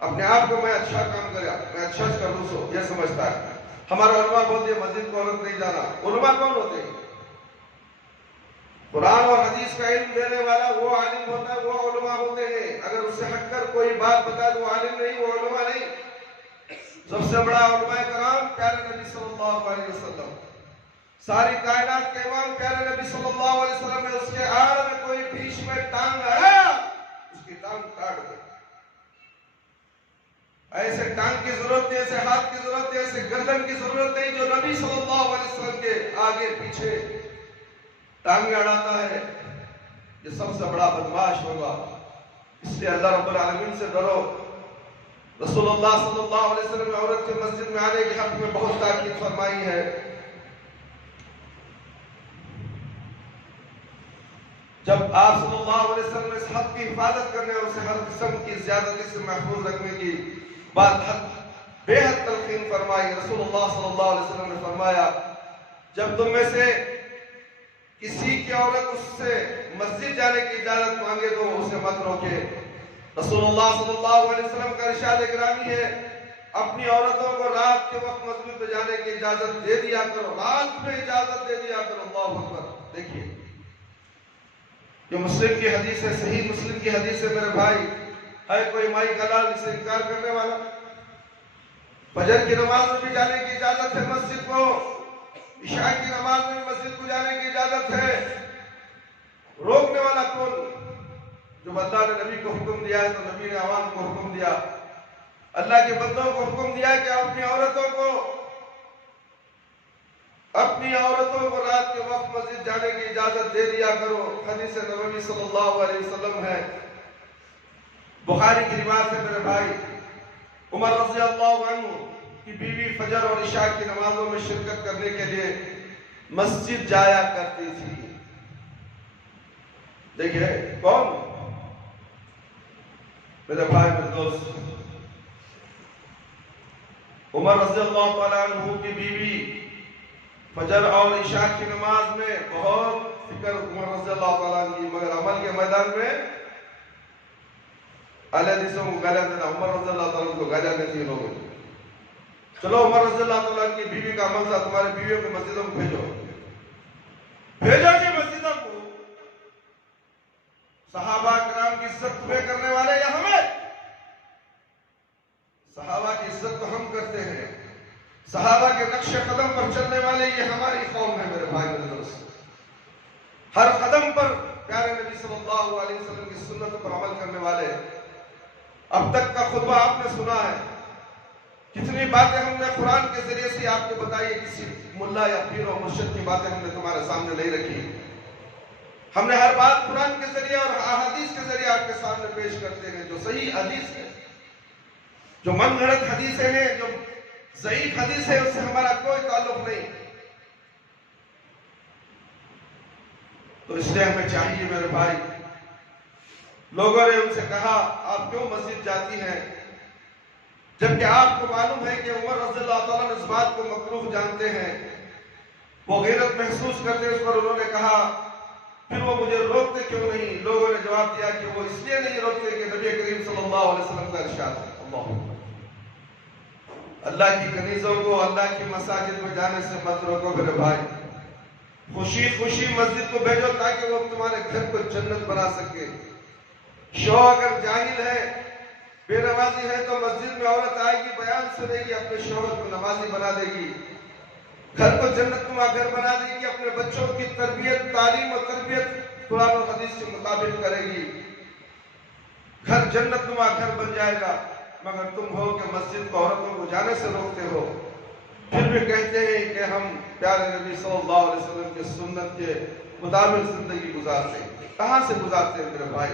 اپنے آپ کو میں اچھا کام کریا، میں اچھا کر لوں سو یہ سمجھتا ہے۔ ہمارا علماء بولتے ہیں مسجد کو عورت نہیں جانا، علماء کون ہوتے ہیں؟ قرآن اور حدیث کا علم دینے والا وہ عالم ہوتا ہے، وہ علماء ہوتے ہیں۔ اگر اس سے ہٹ کر کوئی بات بتا تو وہ عالم نہیں، وہ علماء نہیں۔ سب سے بڑا علماء کرام پیارے نبی صلی اللہ علیہ وسلم، ساری کائنات کے امام پیارے نبی صلی اللہ علیہ وسلم نے اس کے آڑ میں کوئی بیچ میں ٹانگ آیا، اس کی ٹانگ کاٹ دی۔ ایسے ٹانگ کی ضرورت نہیں، ایسے ہاتھ کی ضرورت نہیں، ایسے گردن کی ضرورت نہیں جو نبی صلی اللہ علیہ وسلم کے آگے پیچھے ٹانگیں اڑاتا ہے، یہ سب سے بڑا بدماش ہوگا۔ اس لیے اللہ رب العالمین سے ڈرو۔ رسول اللہ صلی اللہ علیہ وسلم نے عورت کے مسجد میں آنے کے حق میں بہت تاکید فرمائی ہے۔ جب آپ صلی اللہ علیہ وسلم نے اس حق کی حفاظت کرنے اور اسے ہر قسم کی زیادتی سے محفوظ رکھنے کی بات بے حد تلقین فرمائی۔ رسول اللہ صلی اللہ علیہ وسلم نے فرمایا، جب تم میں سے کسی کی عورت اس سے مسجد جانے کی اجازت مانگے تو اسے مت روکے۔ رسول اللہ صلی اللہ علیہ وسلم کا ارشاد گرامی ہے، اپنی عورتوں کو رات کے وقت مسجد میں جانے کی اجازت دے دیا کرو، رات میں اجازت دے دیا کرو۔ اللہ اکبر۔ دیکھیے یہ مسلم کی حدیث ہے، صحیح مسلم کی حدیث ہے میرے بھائی۔ ہے کوئی مائی کلال اسے انکار کرنے والا؟ فجر کی نماز میں بھی جانے کی اجازت ہے مسجد کو، عشاء کی نماز میں مسجد کو جانے کی اجازت ہے، روکنے والا جب اللہ نے نبی کو حکم دیا ہے تو نبی نے عوام کو حکم دیا، اللہ کے بندوں کو حکم دیا کہ اپنی عورتوں کو رات کے وقت مسجد جانے کی اجازت دے دیا کرو۔ حدیث نبوی صلی اللہ علیہ وسلم ہے، بخاری کی روایت ہے میرے بھائی، عمر رضی اللہ عنہ کی بیوی فجر اور عشاء کی نمازوں میں شرکت کرنے کے لیے مسجد جایا کرتی تھی۔ دیکھیے کون؟ میرے بھائی میرے دوست، عمر رضی اللہ تعالیٰ عنہ کی بیوی فجر اور عشاء کی نماز میں بہت فکر عمر رضی اللہ تعالیٰ عنہ کی، مگر عمل کے میدان میں اہل حدیثوں کو گالیاں دینا، عمر رضی اللہ تعالیٰ عنہ کو گالیاں دیتی ہیں لوگوں۔ چلو عمر رضی اللہ تعالیٰ عنہ کی بیوی کا عمل تھا تمہاری بیویوں کو مسجدوں کو بھیجو کہ مسجدوں کو صحابہ کرام کی عزت تمہیں کرنے والے یا ہمیں؟ صحابہ کی عزت تو ہم کرتے ہیں، صحابہ کے نقش قدم پر چلنے والے یہ ہماری قوم ہے میرے بھائی میرے دوست۔ ہر قدم پر پیارے نبی صلی اللہ علیہ وسلم کی سنت پر عمل کرنے والے۔ اب تک کا خطبہ آپ نے سنا ہے، کتنی باتیں ہم نے قرآن کے ذریعے سے آپ کو بتائی ہے، کسی ملا یا پیر اور مرشد کی باتیں ہم نے تمہارے سامنے نہیں رکھی۔ ہم نے ہر بات قرآن کے ذریعے اور احادیث کے ذریعے آپ کے سامنے پیش کرتے ہیں، جو صحیح حدیث ہے، جو من گھڑت حدیثیں ہیں، جو ضعیف حدیث ہے، اس سے ہمارا کوئی تعلق نہیں۔ تو اس لیے ہمیں چاہیے میرے بھائی، لوگوں نے ان سے کہا آپ کیوں مسجد جاتی ہیں، جبکہ آپ کو معلوم ہے کہ عمر رضی اللہ تعالیٰ نے اس بات کو مکروہ جانتے ہیں، وہ غیرت محسوس کرتے ہیں۔ اس پر انہوں نے کہا پھر وہ مجھے روکتے کیوں نہیں؟ لوگوں نے جواب دیا کہ وہ اس لیے نہیں روکتے کہ نبی کریم صلی اللہ علیہ وسلم کا ارشاد ہے۔ اللہ کی کنیزوں کو اللہ کی مساجد میں جانے سے مت روکو میرے بھائی، خوشی خوشی مسجد کو بھیجو تاکہ وہ تمہارے گھر کو جنت بنا سکے۔ شوہر اگر جاہل ہے، بے نمازی ہے، تو مسجد میں عورت آئے گی، بیان سنے گی، اپنے شوہر کو نمازی بنا دے گی، گھر کو جنت نما گھر بنا دے گی، اپنے بچوں کی تربیت، تعلیم اور تربیت قرآن و حدیث کے مطابق کرے گی، گھر جنت نما گھر بن جائے گا۔ مگر تم ہو کہ مسجد کو عورتوں کو جانے سے روکتے ہو، پھر بھی کہتے ہیں کہ ہم پیارے نبی صلی اللہ علیہ وسلم کی سنت کے مطابق زندگی گزارتے ہیں۔ کہاں سے گزارتے ہیں میرے بھائی؟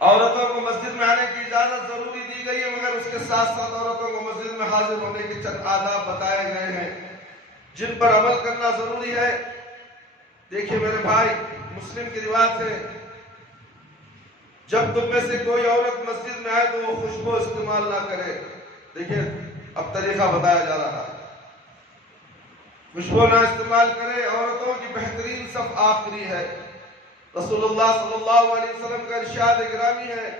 عورتوں کو مسجد میں آنے کی اجازت ضروری دی گئی ہے، مگر اس کے ساتھ ساتھ عورتوں کو مسجد میں حاضر ہونے کے چند آداب بتائے گئے ہیں جن پر عمل کرنا ضروری ہے۔ دیکھیے میرے بھائی، مسلم کی روایت ہے، جب تم میں سے کوئی عورت مسجد میں آئے تو وہ خوشبو استعمال نہ کرے۔ دیکھیے اب طریقہ بتایا جا رہا ہے، خوشبو نہ استعمال کرے۔ عورتوں کی بہترین صف آخری ہے۔ رسول اللہ صلی اللہ علیہ وسلم کا ارشاد گرامی ہے،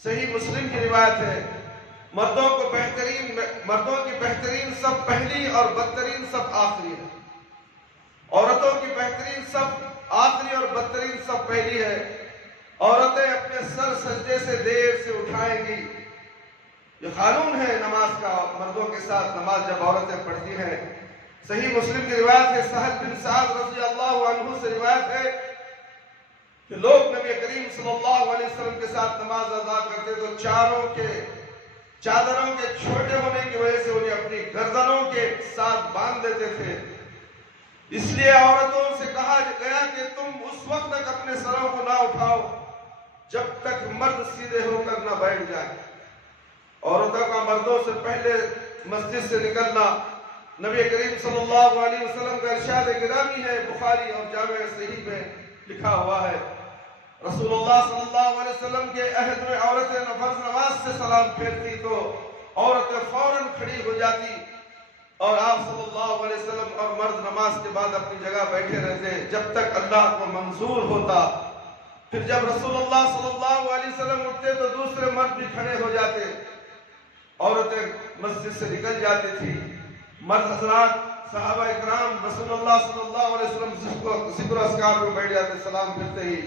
صحیح مسلم کی روایت ہے، مردوں کی بہترین صف پہلی اور بدترین صف آخری ہے، عورتوں کی بہترین صف آخری اور بدترین صف پہلی ہے۔ عورتیں اپنے سر سجدے سے دیر سے اٹھائیں گی، یہ قانون ہے نماز کا، مردوں کے ساتھ نماز جب عورتیں پڑھتی ہیں۔ صحیح مسلم کی روایت ہے، سہل بن سعد رضی اللہ عنہ سے روایت ہے کہ لوگ نبی کریم صلی اللہ علیہ وسلم کے ساتھ نماز ادا کرتے تو چادروں کے چھوٹے ہونے کی وجہ سے انہیں اپنی گردنوں کے ساتھ باندھ دیتے تھے۔ اس لیے عورتوں سے کہا گیا کہ تم اس وقت تک اپنے سروں کو نہ اٹھاؤ جب تک مرد سیدھے ہو کر نہ بیٹھ جائیں۔ عورتوں کا مردوں سے پہلے مسجد سے نکلنا نبی کریم صلی اللہ علیہ وسلم کا ارشاد گرامی ہے، بخاری اور جامع صحیح میں لکھا ہوا ہے۔ رسول اللہ صلی اللہ علیہ وسلم کے عہد میں عورتیں فرض نماز سے سلام پھیرتی تو عورتیں فوراً کھڑی ہو جاتی اور آپ صلی اللہ علیہ وسلم اور مرد نماز کے بعد اپنی جگہ بیٹھے رہتے جب تک اللہ کو منظور ہوتا۔ پھر جب رسول اللہ صلی اللہ علیہ وسلم اٹھتے تو دوسرے مرد بھی کھڑے ہو جاتے، عورتیں مسجد سے نکل جاتی تھی۔ مرد حضرات صحابہ اکرام رسول اللہ صلی اللہ علیہ وسلم ذکر و اذکار میں بیٹھ جاتے، سلام پھرتے ہی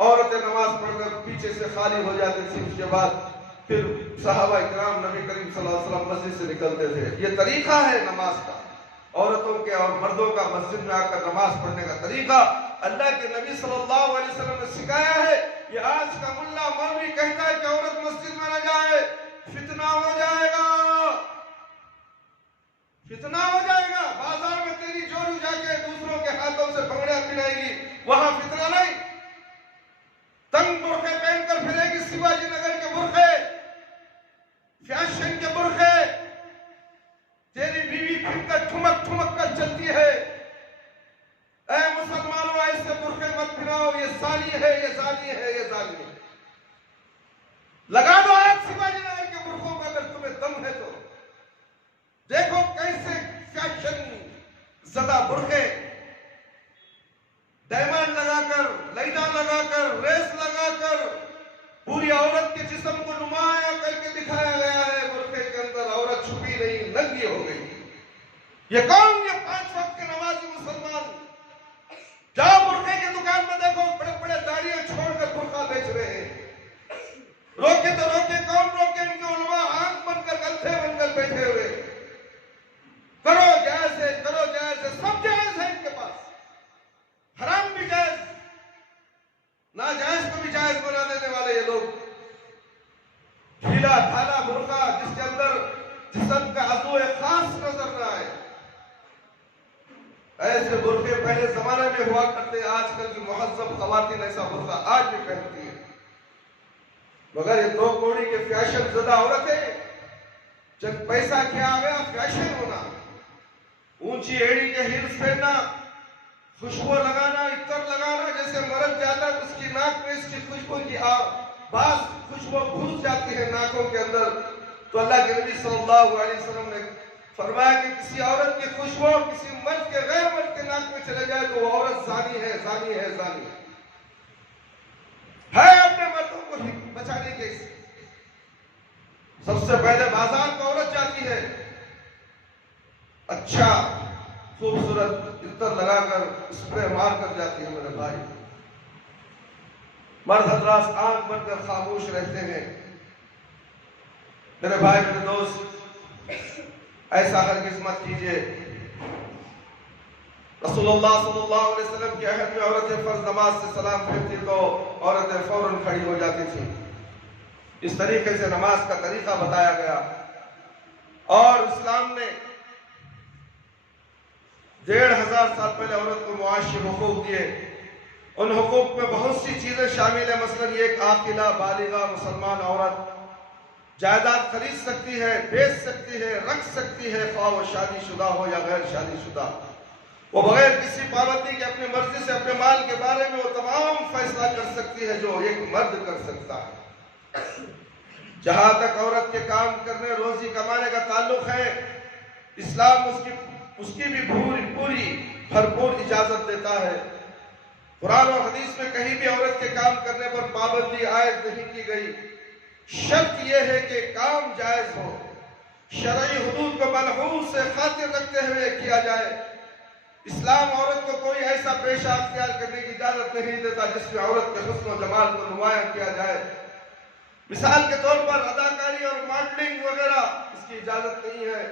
عورتیں نماز پڑھ کر پیچھے سے خالی ہو جاتی تھی۔ اس کے بعد پھر صحابہ اکرام نبی کریم صلی اللہ علیہ وسلم مسجد سے نکلتے تھے۔ یہ طریقہ ہے نماز کا، عورتوں کے اور مردوں کا مسجد میں آ کر نماز پڑھنے کا طریقہ اللہ کے نبی صلی اللہ علیہ وسلم نے سکھایا ہے. یہ آج کا ملا مولوی کہتا ہے کہ عورت مسجد میں نہ جائے، فتنہ ہو جائے گا، فتنہ ہو جائے گا. بازار میں تیری جوڑی جا کے دوسروں کے ہاتھوں سے بھنگڑیاں پلائے گی، وہاں فتنہ نہیں. تنگ برقعے پہن کر پھرے گی، شیواجی نگر کے برقعے، فیشن کے برقعے، تیری بیوی پھر کر ٹھمک ٹھمک کر چلتی ہے. اے مسلمانوں، ایسے برقعے مت پھراؤ، یہ زانی ہے، یہ زانی ہے، یہ زانی ہے. لگا دو آج شیواجی نگر کے برقعوں کا اگر تمہیں دم ہے تو. دیکھو کیسے فیشن زدہ برقعے، ڈائمنڈ لگا کر، لائٹاں لگا کر، ریس لگا کر پوری عورت کے جسم کو نمایاں کر کے دکھایا گیا ہے. برقعے کے اندر عورت چھپی نہیں، ننگی ہو گئی. یہ کون؟ یہ 5 وقت کے نمازی مسلمان. جاؤ برقعے کی دکان میں دیکھو، بڑے بڑے داڑیاں چھوڑ کر برقع بیچ رہے ہیں. روکے تو روکے، کون روکے؟ ان کے علماء آنکھ بن کر، گلھے بن کر بیٹھے ہوئے. کرو جائز ہے، کرو جائز ہے، سب جائز ہے ان کے پاس. حرام بھی جائز، ناجائز کو بھی جائز بنا دینے والے یہ لوگ. ڈھیلا ڈھالا برقع جس کے اندر جسم کا عضو خاص نظر نہ آئے، ایسے برقعے پہلے زمانے میں ہوا کرتے. آج کل کی مہذب خواتین ایسا برقع آج بھی پہنتی ہیں. مگر یہ 2 کوڑی کے فیشن زدہ عورتیں، جب پیسہ کیا آ گیا فیشن ہونا، اونچی ایڑی کے ہیلز پہننا، خوشبو لگانا، عطر لگانا. جیسے مرد جاتا ہے اس کی ناک میں اس کی خوشبو کی بعض خوشبو گھس جاتی ہے ناکوں کے اندر. تو اللہ کے نبی صلی اللہ علیہ وسلم نے فرمایا کہ کسی عورت کی خوشبو کسی مرد کے غیر مرد کے ناک میں چلے جائے تو وہ عورت زانی ہے، زانی ہے، زانی ہے. اپنے مردوں کو بچانے کے سب سے پہلے بازار کو عورت جاتی ہے، اچھا خوبصورت عطر لگا کر اسپرے مار کر جاتی ہے. میرے بھائی، مرد حضرات آنکھ بن کر خاموش رہتے ہیں. میرے بھائی، میرے دوست، ایسا ہرگز مت کیجیے. رسول اللہ صلی اللہ علیہ وسلم کی عہد میں عورتیں فرض نماز سے سلام پھیرتی تو عورتیں فوراً کھڑی ہو جاتی تھیں. اس طریقے سے نماز کا طریقہ بتایا گیا. اور اسلام نے 1500 سال پہلے عورت کو معاشی حقوق دیے. ان حقوق میں بہت سی چیزیں شامل ہیں. مثلاً یہ ایک عاقلہ بالغہ مسلمان عورت جائیداد خرید سکتی ہے، بیچ سکتی ہے، رکھ سکتی ہے، خواہ وہ شادی شدہ ہو یا غیر شادی شدہ. وہ بغیر کسی پابندی کے اپنی مرضی سے اپنے مال کے بارے میں وہ تمام فیصلہ کر سکتی ہے جو ایک مرد کر سکتا ہے. جہاں تک عورت کے کام کرنے، روزی کمانے کا تعلق ہے، اسلام اس کی بھی پوری بھرپور اجازت دیتا ہے. قرآن اور حدیث میں کہیں بھی عورت کے کام کرنے پر پابندی عائد نہیں کی گئی. شرط یہ ہے کہ کام جائز ہو، شرعی حدود کو ملحوظ سے خاطر رکھتے ہوئے کیا جائے. اسلام عورت کو کوئی ایسا پیشہ اختیار کرنے کی اجازت نہیں دیتا جس میں عورت کے حسن و جمال کو نمایاں کیا جائے. مثال کے طور پر اداکاری اور ماڈلنگ وغیرہ، اس کی اجازت نہیں ہے.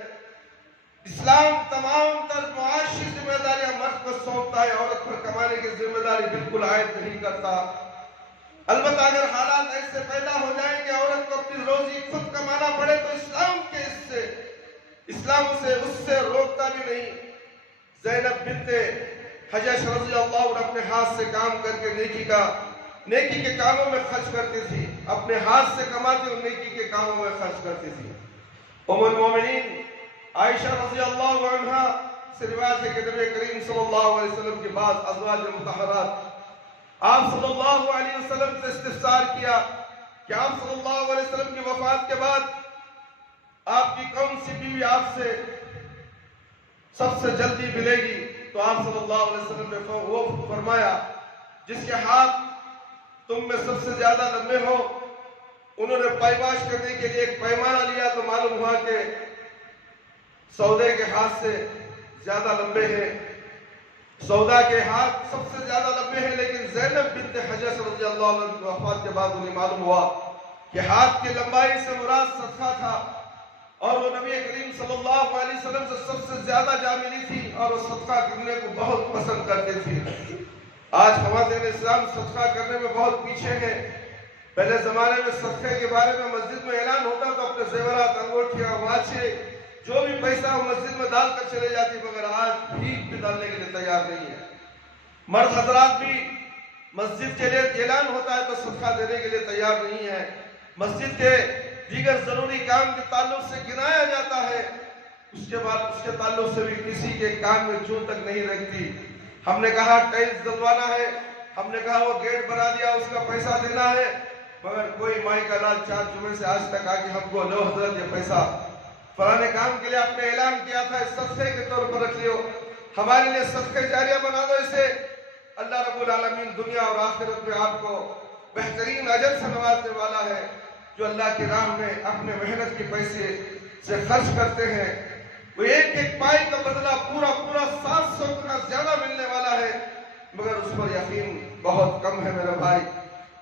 اسلام تمام تر معاشی ذمہ داریاں مرد کو سونپتا ہے، عورت پر کمانے کی ذمہ داری بالکل عائد نہیں کرتا. البتہ اگر حالات ایسے پیدا ہو جائیں کہ عورت کو اپنی روزی خود کمانا پڑے تو اسلام اسے اس سے روکتا بھی نہیں. زینب بنت حجش رضی اللہ عنہ اپنے ہاتھ سے کام کر کے نیکی کے کاموں میں خرچ کرتی تھی. اپنے ہاتھ سے کماتی اور نیکی کے کاموں میں خرچ کرتی تھی. ام المومنین عائشہ رضی اللہ عنہ سے روایت ہے کہ نبی کریم صلی اللہ علیہ وسلم کے بعد ازواج مطہرات آپ صلی اللہ علیہ وسلم سے استفسار کیا کہ آپ صلی اللہ علیہ وسلم کی وفات کے بعد آپ کی کون سی بیوی آپ سے سب سے جلدی ملے گی؟ تو آپ صلی اللہ علیہ وسلم نے وہ فرمایا جس کے ہاتھ تم میں سب سے زیادہ لمبے ہو. انہوں نے پائباش کرنے کے لیے ایک پیمانہ لیا تو معلوم ہوا کہ سودے کے ہاتھ سے زیادہ لمبے ہیں. سودا کے ہاتھ سب سے زیادہ لمبے ہیں، لیکن زینب بنت حجش رضی اللہ عنہ کی وفات کے بعد انہیں معلوم ہوا کہ ہاتھ کی لمبائی سے مراد صدقہ تھا. اور وہ نبی کریم صلی اللہ علیہ وسلم سے سب سے زیادہ جا ملی تھی اور وہ صدقہ کرنے کو بہت پسند کرتے تھے۔ آج خواتین اسلام صدقہ کرنے میں بہت پیچھے ہیں۔ پہلے زمانے میں صدقے کے بارے میں مسجد میں اعلان ہوتا تو اپنے زیورات، انگوٹھیاں، واچھے، جو بھی پیسہ وہ مسجد میں ڈال کر چلے جاتی، مگر آج بھیک بھی ڈالنے کے لیے تیار نہیں ہے۔ مرد حضرات بھی مسجد کے لیے اعلان ہوتا ہے تو صدقہ دینے کے لیے تیار نہیں ہے۔ مسجد کے دیگر ضروری کام کے تعلق سے گنایا جاتا ہے، اس کے بعد اس کے تعلق سے بھی کسی کے کام میں چون تک نہیں رکھتی۔ ہم نے کہا ٹائلز ڈلوانا ہے، ہم نے کہا وہ گیٹ بنا دیا، اس کا پیسہ دینا ہے، مگر کوئی مائی کا لال 4 جمعے سے آج تک آگے ہم کو لو حضرت یہ پیسہ فلانے کام کے لیے آپ نے اعلان کیا تھا، اس صدقے کے طور پر رکھ لیو، ہمارے لیے صدقہ جاریہ بنا دو اسے۔ اللہ رب العالمین دنیا اور آخرت میں آپ کو بہترین اجر سے نوازنے والا ہے۔ جو اللہ کی راہ میں اپنے محنت کے پیسے سے خرچ کرتے ہیں، وہ ایک ایک پائی کا بدلہ پورا 700 گنا زیادہ ملنے والا ہے، مگر اس پر یقین بہت کم ہے میرے بھائی۔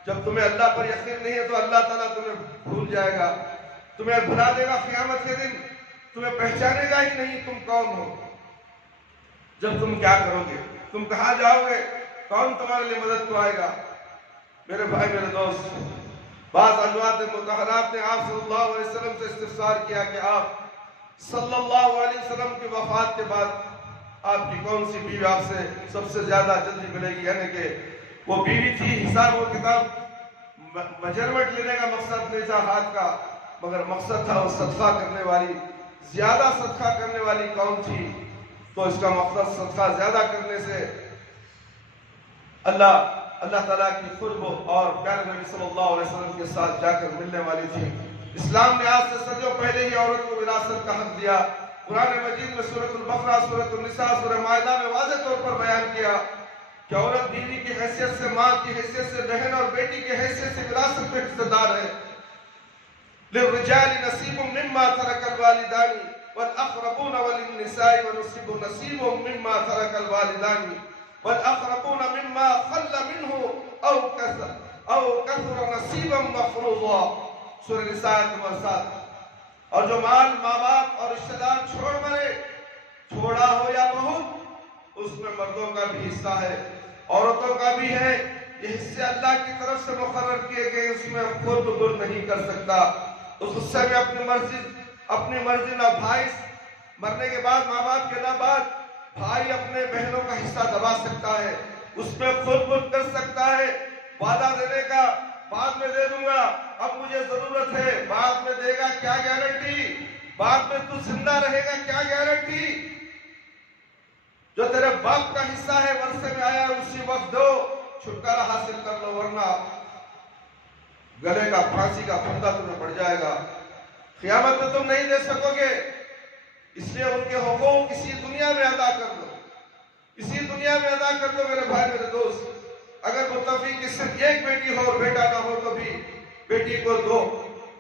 جب تمہیں اللہ پر یقین نہیں ہے تو اللہ تعالیٰ تمہیں بھول جائے گا، تمہیں بھلا دے گا قیامت کے دن، تمہیں پہچانے گا ہی نہیں تم کون ہو۔ جب تم کیا کرو گے، تم کہاں جاؤ گے، کون تمہارے لیے مدد کو آئے گا؟ میرے بھائی، میرے دوست، بعض ازواج مطہرات نے آپ صلی اللہ علیہ وسلم سے استفسار کیا کہ آپ صلی اللہ علیہ وسلم کی وفات کے بعد آپ کی کون سی بیوی آپ سے سب سے زیادہ جلدی ملے گی؟ یعنی کہ وہ بیوی تھی، حساب و کتاب میجرمنٹ لینے کا مقصد نہیں تھا ہاتھ کا، مگر مقصد تھا وہ صدقہ کرنے والی، زیادہ صدقہ کرنے والی کون تھی؟ تو اس کا مقصد صدقہ زیادہ کرنے سے اللہ تعالیٰ کی قرب اور پیارے نبی صلی اللہ علیہ وسلم کے ساتھ جا کر ملنے والی تھی۔ اسلام نے آج سے صدیوں پہلے ہی عورت کو وراثت کا حق دیا۔ قرآن مجید میں سورۃ البقرہ، سورۃ النساء، سورہ مائدہ میں واضح طور پر بیان کیا کہ عورت بیوی کی حیثیت سے، ماں کی حیثیت سے، بہن اور بیٹی کی حیثیت سے وراثت میں حصہ دار ہے۔ للرجال نصیب مما ترک الوالدان والاقربون وللنساء نصیب مما ترک الوالدان والأقربون مما خل منه أو كثر نصيبا مفروضا۔ سورہ نساء نمبر 7۔ اور جو مال ماں باپ اور رشتہ دار چھوڑ مرے، چھوڑا ہو یا بہت، اس میں مردوں کا بھی حصہ ہے، عورتوں کا بھی ہے۔ یہ حصے اللہ کی طرف سے مقرر کیے گئے، اس میں خود بر نہیں کر سکتا۔ اس حصے میں اپنی مرضی نہ بھائی مرنے کے بعد، ماں باپ کے بعد بھائی اپنے بہنوں کا حصہ دبا سکتا ہے، اس میں خود کر سکتا ہے، وعدہ دینے کا بعد میں دے دوں گا، اب مجھے ضرورت ہے، بعد میں دے گا، کیا گارنٹی؟ بعد میں تو زندہ رہے گا، کیا گارنٹی؟ جو تیرے باپ کا حصہ ہے ورثے میں آیا اسی وقت دو، چھٹکارا حاصل کر لو، ورنہ گلے کا پھانسی کا پھندا تمہیں پڑ جائے گا، قیامت میں تم نہیں دے سکو گے۔ اس لیے ان کے حقوق اسی دنیا میں ادا کر دو، اسی دنیا میں ادا کر دو میرے بھائی، میرے دوست۔ اگر متفق کی صرف ایک بیٹی ہو اور بیٹا نہ ہو تو بھی بیٹی کو 2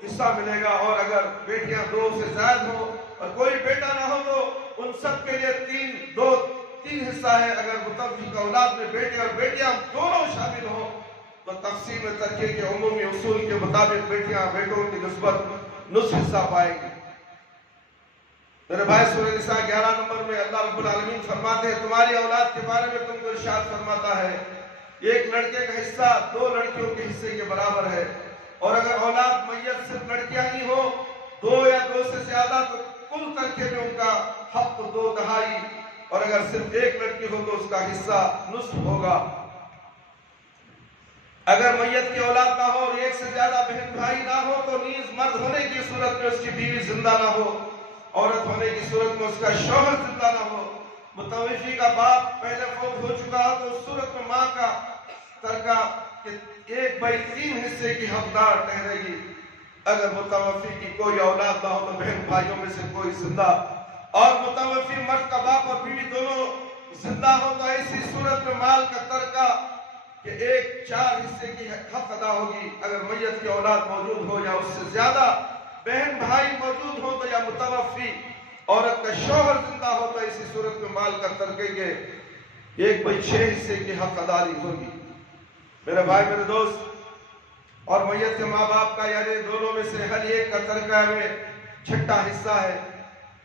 حصہ ملے گا، اور اگر بیٹیاں 2 سے زائد ہو اور کوئی بیٹا نہ ہو تو ان سب کے لیے 3 حصہ ہے۔ اگر متفق اولاد میں بیٹے اور بیٹیاں دونوں شامل ہو تو تقسیم ترکے کے عمومی اصول کے مطابق بیٹیاں بیٹوں کی نسبت نصف حصہ پائیں گی۔ میرے بھائی، سورہ نساء 11 نمبر میں اللہ رب العالمین فرماتے ہیں تمہاری اولاد کے بارے میں تم کو ارشاد فرماتا ہے ایک لڑکے کا حصہ 2 لڑکیوں کے حصے کے برابر ہے، اور اگر اولاد میت صرف لڑکیاں ہی ہو 2 یا 2 سے زیادہ تو کل ترکے میں ان کا حق 2/3، اور اگر صرف ایک لڑکی ہو تو اس کا حصہ نصف ہوگا۔ اگر میت کی اولاد نہ ہو اور 1 سے زیادہ بہن بھائی نہ ہو تو نیز مرد ہونے کی صورت میں اس کی بیوی زندہ نہ ہو، عورت ہونے کی صورت میں اس کا شوہر زندہ نہ ہو، متوفی کا باپ پہلے فوت ہو چکا ہو تو اس صورت میں ماں کا ترکہ 1/3 حصے کی حقدار ٹھہرے گی۔ اگر متوفی کی کوئی اولاد نہ ہو تو بہن بھائیوں میں سے کوئی زندہ، اور متوفی مرد کا باپ اور بیوی دونوں زندہ ہو تو ایسی صورت میں مال کا ترکہ کہ 1/4 حصے کی حق ادا ہوگی۔ اگر میت کی اولاد موجود ہو یا اس سے زیادہ بہن بھائی موجود ہو تو یا متوفی عورت کا شوہر زندہ ہو تو ایسی صورت میں مال کا ترکے کے 1/6 حصے کی حق اداری ہوگی۔ میرے بھائی، میرے دوست، اور میت کے ماں باپ کا یعنی دونوں میں سے ہر ایک کا ترکہ میں چھٹا حصہ ہے،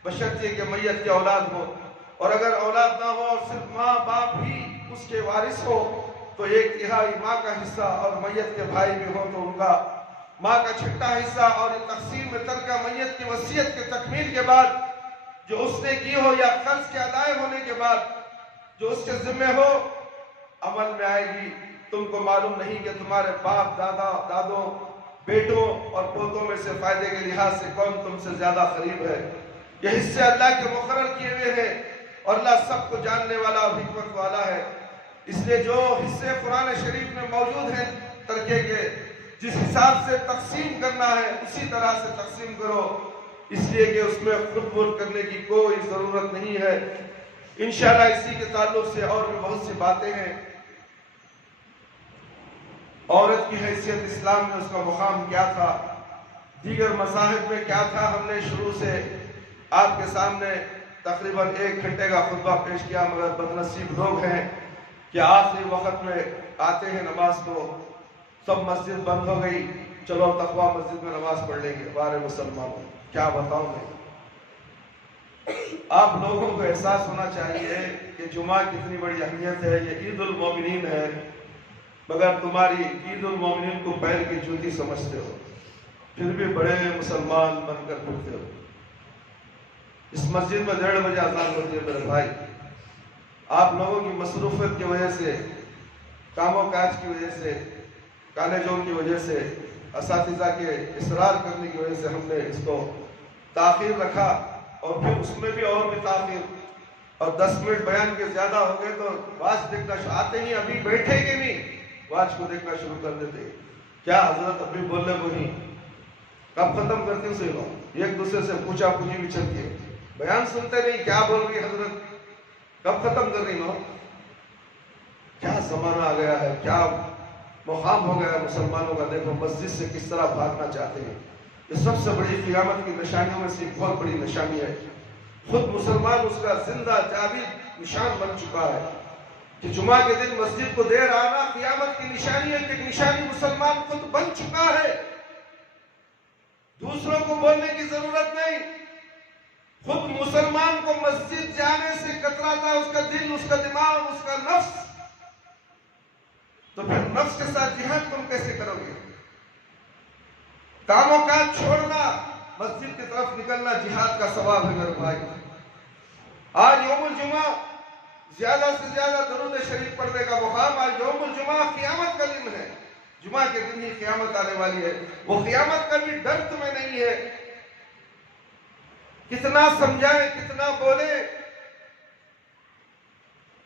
بشرطیے کہ میت کی اولاد ہو، اور اگر اولاد نہ ہو اور صرف ماں باپ ہی اس کے وارث ہو تو 1/3 ماں کا حصہ، اور میت کے بھائی بھی ہو تو ان کا ماں کا چھٹا حصہ، اور تقسیم ترکہ میت کی وصیت کے تکمیل کے بعد جو اس نے کی ہو یا قرض کے ادائے ہونے کے بعد جو اس کے ذمہ ہو عمل میں آئے گی۔ تم کو معلوم نہیں کہ تمہارے باپ، دادا، دادوں، بیٹوں اور پوتوں میں سے فائدے کے لحاظ سے کون تم سے زیادہ قریب ہے۔ یہ حصے اللہ کے مقرر کیے ہوئے ہیں اور اللہ سب کو جاننے والا اور حکمت والا ہے۔ اس لیے جو حصے قرآن شریف میں موجود ہیں ترکے کے، جس حساب سے تقسیم کرنا ہے اسی طرح سے تقسیم کرو، اس لیے کہ اس میں خود بخود کرنے کی کوئی ضرورت نہیں ہے۔ انشاءاللہ اسی کے تعلق سے اور بھی بہت سی باتیں ہیں۔ عورت کی حیثیت اسلام میں اس کا مقام کیا تھا، دیگر مذاہب میں کیا تھا، ہم نے شروع سے آپ کے سامنے تقریباً 1 گھنٹے کا خطبہ پیش کیا، مگر بدنصیب لوگ ہیں کہ آخری وقت میں آتے ہیں نماز کو، سب مسجد بند ہو گئی، چلو تقویٰ مسجد میں نماز پڑھ لیں گے۔ بارے مسلمانوں، کیا بتاؤں میں، آپ لوگوں کو احساس ہونا چاہیے کہ جمعہ کتنی بڑی اہمیت ہے، یہ عید المومنین ہے، مگر تمہاری عید المومنین کو پیر کی جوتی سمجھتے ہو، پھر بھی بڑے مسلمان بن کر پھرتے ہو۔ اس مسجد میں 1:30 بجے اذان ہوتی ہے میرے بھائی، آپ لوگوں کی مصروفیت کی وجہ سے، کام و کاج کی وجہ سے، کالجوں کی وجہ سے، اساتذہ کے اصرار کرنے کی وجہ سے ہم نے اس کو تاخیر رکھا، اور پھر اس میں بھی اور بھی تاخیر، اور 10 منٹ بیان کے زیادہ ہو گئے تو واچ دیکھنا آتے ہی ابھی بیٹھے گے نہیں، واچ کو دیکھنا شروع کر دیتے، کیا حضرت ابھی بولنے کو نہیں، کب ختم کرتے اسے لوگ، ایک دوسرے سے پوچھا پوچھی بھی چلتی ہے، بیان سنتے نہیں، کیا بول رہی حضرت، کب ختم کر رہی ہو۔ کیا زمانہ آ گیا ہے، کیا مقام ہو گیا ہے مسلمانوں کا، دیکھو مسجد سے کس طرح بھاگنا چاہتے ہیں۔ یہ سب سے بڑی قیامت کی نشانیوں میں سے ایک بہت بڑی نشانی ہے، خود مسلمان اس کا زندہ جاوید نشان بن چکا ہے کہ جمعہ کے دن مسجد کو دیر آنا قیامت کی نشانی ہے، کہ نشانی مسلمان خود بن چکا ہے، دوسروں کو بولنے کی ضرورت نہیں، خود مسلمان کو مسجد جانے سے کتراتا ہے اس کا دل، اس کا دماغ، اس کا نفس، تو پھر نفس کے ساتھ جہاد تم کیسے کرو گے؟ کام و کاج چھوڑنا، مسجد کی طرف نکلنا جہاد کا ثواب ہے میرے بھائی۔ آج یوم الجمعہ زیادہ سے زیادہ درود شریف پڑھنے کا مقام، آج یوم الجمعہ قیامت کا دن ہے، جمعہ کے دن ہی قیامت آنے والی ہے، وہ قیامت کا بھی ڈر تمہیں نہیں ہے، کتنا سمجھائیں کتنا بولے،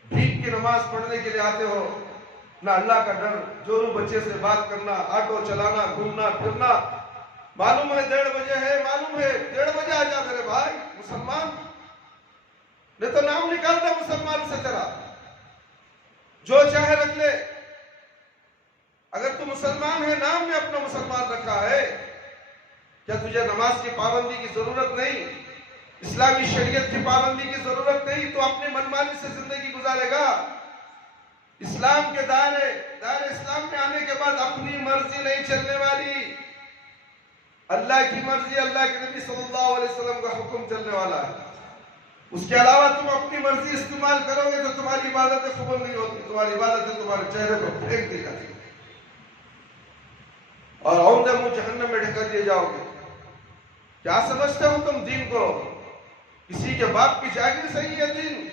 بھیک کی نماز پڑھنے کے لیے آتے ہو، نہ اللہ کا ڈر، جورو بچے سے بات کرنا، آٹو چلانا، گھومنا پھرنا، معلوم ہے 1:30 بجے ہے، معلوم ہے 1:30 بجے آ جا میرے بھائی مسلمان، نہیں تو نام نکال دے مسلمان سے تیرا، جو چاہے رکھ لے، اگر تو مسلمان ہے، نام نے اپنا مسلمان رکھا ہے، کیا تجھے نماز کی پابندی کی ضرورت نہیں، اسلامی شریعت کی پابندی کی ضرورت نہیں، تو اپنی منمانی سے زندگی گزارے گا؟ اسلام کے دائرے اسلام میں آنے کے بعد اپنی مرضی نہیں چلنے والی، اللہ کی مرضی، اللہ کے نبی صلی اللہ علیہ وسلم کا حکم چلنے والا ہے، اس کے علاوہ تم اپنی مرضی استعمال کرو گے تو تمہاری عبادتیں قبول نہیں ہوتی، تمہاری عبادتیں تمہارے چہرے پر پھینک دی جاتی اور عمدہ منہ جہنم میں ڈھکا دیے جاؤ گے۔ کیا سمجھتے ہو تم دین کو؟ کسی کے باپ کی جاگیر صحیح ہے دین؟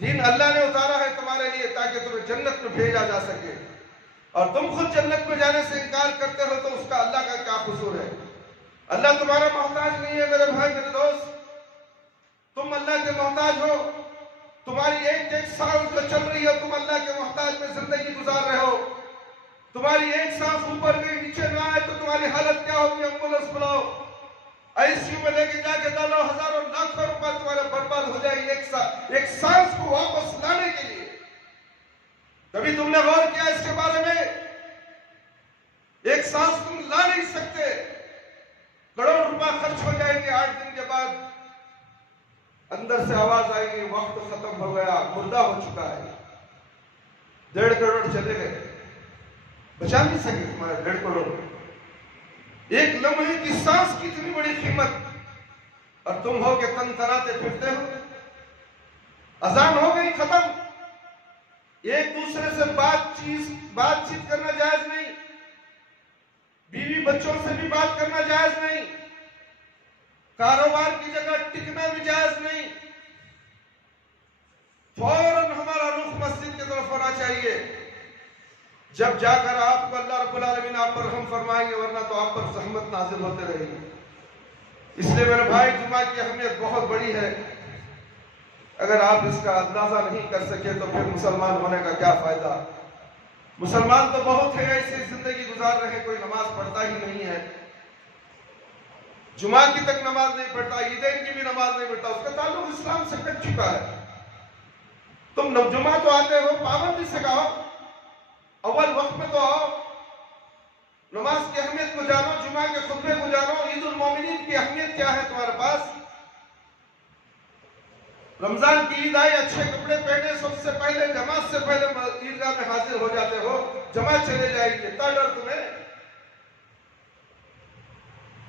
دین اللہ نے اتارا ہے تمہارے لیے تاکہ تمہیں جنت میں بھیجا جا سکے، اور تم خود جنت میں جانے سے انکار کرتے ہو تو اس کا اللہ کا کیا قصور ہے؟ اللہ تمہارا محتاج نہیں ہے میرے بھائی میرے دوست، تم اللہ کے محتاج ہو، تمہاری ایک سانس جو چل رہی ہے تم اللہ کے محتاج میں زندگی گزار رہے ہو، تمہاری ایک سانس اوپر گئی نیچے نہ آئے تو تمہاری حالت کیا ہوگی؟ ایمبولنس بلاؤ، ICU میں لے کے جا کے ڈالو، ہزاروں لاکھوں روپے تمہارے برباد ہو جائے گی ایک سانس کو واپس لانے کے لیے۔ کبھی تم نے غور کیا اس کے بارے میں؟ ایک سانس تم لا نہیں سکتے، کروڑ روپے خرچ ہو جائیں گے، 8 دن کے بعد اندر سے آواز آئے گی وقت ختم ہو گیا، مردہ ہو چکا ہے، 1.5 کروڑ چلے گئے، بچا نہیں سکے تمہارے 1.5 کروڑ۔ ایک لمحے کی سانس کی اتنی بڑی قیمت، اور تم ہو کہ تن تناتے پھرتے ہو۔ اذان ہو گئی، ختم۔ ایک دوسرے سے بات چیت کرنا جائز نہیں، بیوی بچوں سے بھی بات کرنا جائز نہیں، کاروبار کی جگہ ٹکنا بھی جائز نہیں۔ فوراً ہمارا رخ مسجد کی طرف ہونا چاہیے، جب جا کر آپ کو اللہ رب العالمین آپ پر رحم فرمائیں گے، ورنہ تو آپ پر زحمت نازل ہوتے رہے گی۔ اس لیے میرے بھائی، جمعہ کی اہمیت بہت بڑی ہے۔ اگر آپ اس کا اندازہ نہیں کر سکے تو پھر مسلمان ہونے کا کیا فائدہ؟ مسلمان تو بہت ہے، ایسی زندگی گزار رہے، کوئی نماز پڑھتا ہی نہیں ہے، جمعہ کی تک نماز نہیں پڑھتا، عیدین کی بھی نماز نہیں پڑھتا، اس کا تعلق اسلام سے کٹ چکا ہے۔ تم جمعہ تو آتے ہو، پابندی سے آؤ، اول وقت میں تو آؤ، نماز کی اہمیت کو جانو، جمعہ کے خطبے کو جانو، عید المومنین کی اہمیت کیا ہے تمہارے پاس۔ رمضان کی عید آئی، اچھے کپڑے پہنے، سب سے پہلے جماعت سے پہلے عیدگاہ میں حاضر ہو جاتے ہو، جماعت چلے جائے گی، اتنا ڈر تمہیں؟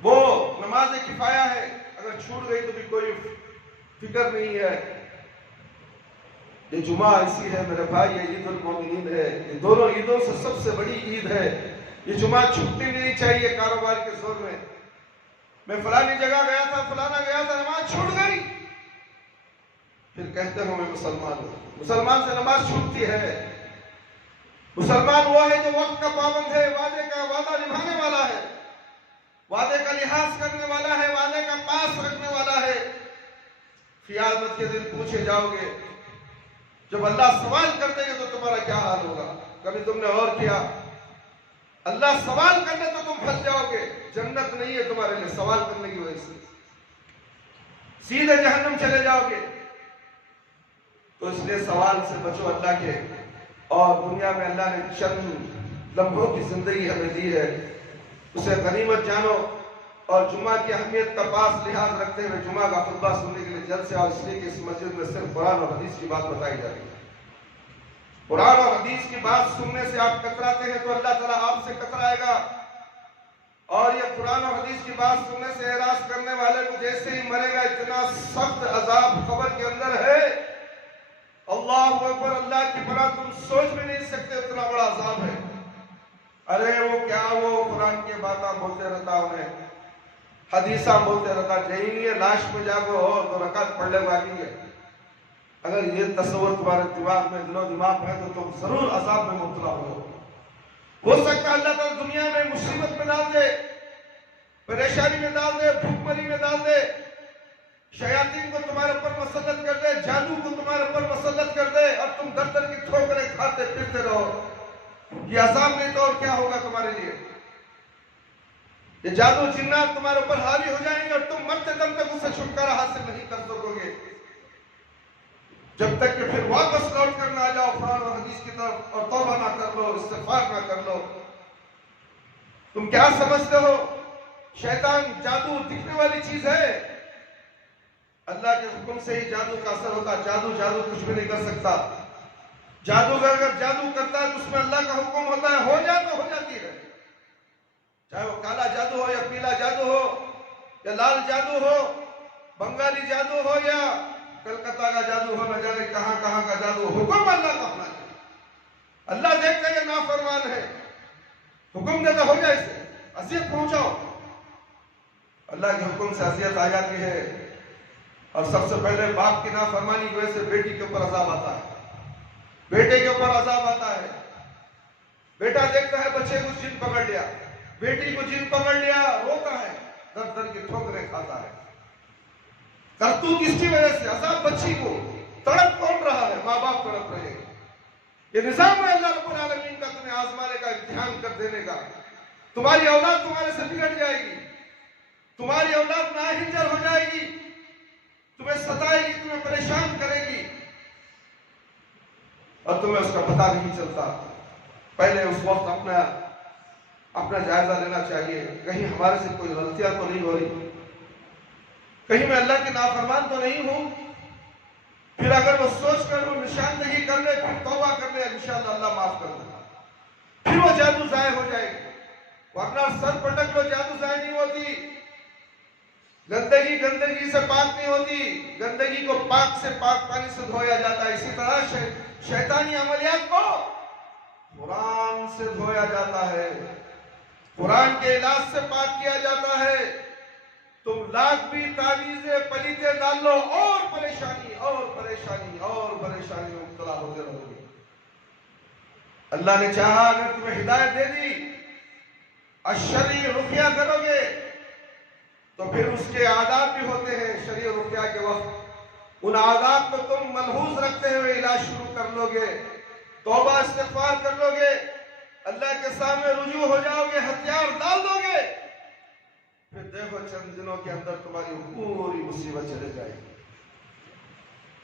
وہ نماز کفایہ ہے، اگر چھوٹ گئی تو بھی کوئی فکر نہیں ہے۔ یہ جمعہ ایسی ہے میرے بھائی، یہ عید المومنین ہے، یہ دونوں عیدوں سے سب سے بڑی عید ہے۔ یہ جمعہ چھوٹنی نہیں چاہیے کاروبار کے زور میں۔ میں فلانی جگہ گیا تھا، فلانا گیا تھا، نماز چھوٹ گئی، پھر کہتے ہو میں مسلمان ہوں۔ مسلمان سے نماز چھوٹتی ہے؟ مسلمان وہ ہے جو وقت کا پابند ہے، وعدے کا وعدہ نبھانے والا ہے، وعدے کا لحاظ کرنے والا ہے، وعدے کا پاس رکھنے والا ہے۔ قیامت کے دن پوچھے جاؤ گے، جب اللہ سوال کر دے گے تو تمہارا کیا حال ہوگا؟ کبھی تم نے غور کیا؟ اللہ سوال کرنے تو تم پھنس جاؤ گے، جنت نہیں ہے تمہارے لیے سوال کرنے کی وجہ سے، سیدھے جہنم چلے جاؤ گے۔ تو اس لیے سوال سے بچو اللہ کے، اور دنیا میں اللہ نے چند لمحوں کی زندگی ہمیں دی ہے، اسے غنیمت جانو، اور جمعہ کی اہمیت کا پاس لحاظ رکھتے ہوئے جمعہ کا خطبہ سننے کے لیے جلد سے آؤ، اس لیے کہ اس مسجد میں صرف قرآن اور حدیث کی بات بتائی جا رہی ہے۔ قرآن اور حدیث کی بات سننے سے آپ کتراتے ہیں تو اللہ تعالیٰ آپ سے کترائے گا، اور یہ قرآن اور حدیث کی بات سننے سے اعراض کرنے والے کو جیسے ہی مرے گا، اتنا سخت عذاب قبر کے اندر ہے، اللہ اکبر، اللہ کی پناہ، تم سوچ بھی نہیں سکتے اتنا بڑا عذاب ہے۔ ارے وہ کیا، وہ قرآن کی باتاں بولتے رہتا، انہیں حدیثاں بولتے رہتا، جہینی ہے لاش میں جاگو ہو تو رکعت پڑھ لے باقی ہے۔ اگر یہ تصور تمہارے دماغ میں دل و دماغ ہے تو تم ضرور عذاب میں مبتلا ہو سکتا ہے اللہ تعالیٰ دنیا میں مصیبت میں ڈال دے، پریشانی میں ڈال دے، بھوک مری میں ڈال دے، شیاطین کو تمہارے اوپر مسلط کر دے، جادو کو تمہارے اوپر مسلط کر دے، اور تم در در کی ٹھوکریں کھاتے پھرتے رہو۔ یہ عذاب نہیں تو اور کیا ہوگا تمہارے لیے؟ یہ جادو جنات تمہارے اوپر حاوی ہو جائیں گے، اور تم مرتے دم تک اسے چھٹکارا حاصل نہیں کر سکو گے، جب تک کہ پھر واپس لوٹ کر نہ آ جاؤ قرآن اور حدیث کی طرف، اور توبہ نہ کر لو، استغفار نہ کر لو۔ تم کیا سمجھتے ہو شیطان جادو دکھنے والی چیز ہے؟ اللہ کے حکم سے ہی جادو کا اثر ہوتا ہے، جادو کچھ بھی نہیں کر سکتا۔ جادوگر اگر جادو کرتا ہے تو اس میں اللہ کا حکم ہوتا ہے، ہو جائے تو ہو جاتی ہے، چاہے وہ کالا جادو ہو یا پیلا جادو ہو یا لال جادو ہو، بنگالی جادو ہو یا کلکتہ کا جادو ہو، نہ جانے کہاں کہاں کا جادو ہو، حکم اللہ کا ہونا چاہیے۔ اللہ دیکھتا ہے یہ نافرمان ہے، حکم دیتا ہو جائے اسے، اذیت پہنچاؤ۔ اللہ کے حکم سے اذیت آ جاتی ہے، اور سب سے پہلے باپ کی نافرمانی کی وجہ سے بیٹی کے اوپر عذاب آتا ہے، بیٹے کے اوپر عذاب آتا ہے۔ بیٹا دیکھتا ہے بچے کو جن پکڑ لیا، بیٹی کو جن پکڑ لیا، روتا ہے، در در کی ٹھوکریں کھاتا ہے۔ کرتوت کس کی وجہ سے؟ عذاب بچی کو، تڑپ کون رہا ہے؟ ماں باپ تڑپ رہے ہیں۔ یہ نظام ہے اللہ رب العالمین کا تمہیں آزمانے کا، امتحان کر دینے کا۔ تمہاری اولاد تمہارے سے بگڑ جائے گی، تمہاری اولاد ناہنجر ہو جائے گی، تمہیں ستائے گی، تمہیں پریشان کرے گی، اور تمہیں اس کا پتہ نہیں چلتا۔ پہلے اس وقت اپنا جائزہ لینا چاہیے، کہیں ہمارے سے کوئی غلطیاں تو نہیں ہو رہی، کہیں میں اللہ کی نافرمان تو نہیں ہوں۔ پھر اگر وہ سوچ کر وہ نشاندہی کر لے، پھر توبہ کر لے، انشاءاللہ اللہ معاف کر دے گا، پھر وہ جادو ضائع ہو جائے گی۔ ورنہ سر پٹک لو جادو ضائع نہیں ہوتی. گندگی گندگی سے پاک نہیں ہوتی. گندگی کو پاک سے پاک پانی سے دھویا جاتا ہے. اسی طرح شیطانی عملیات کو قرآن سے دھویا جاتا ہے. قرآن کے علاج سے پاک کیا جاتا ہے. تم لاکھ بھی تعویذیں پلیتے ڈال لو اور پریشانی اور پریشانی اور پریشانی میں مبتلا ہوتے رہو گے. اللہ نے چاہا اگر تمہیں ہدایت دے دی الشرعی رقیہ کرو گے تو پھر اس کے آداب بھی ہوتے ہیں. شرعی رقیہ کے وقت ان آداب کو تم ملحوظ رکھتے ہوئے علاج شروع کر لو گے. توبہ استغفار کر لو گے. اللہ کے سامنے رجوع ہو جاؤ گے. ہتھیار ڈال دو گے. پھر دیکھو چند دنوں کے اندر تمہاری پوری مصیبت چلے جائے گی.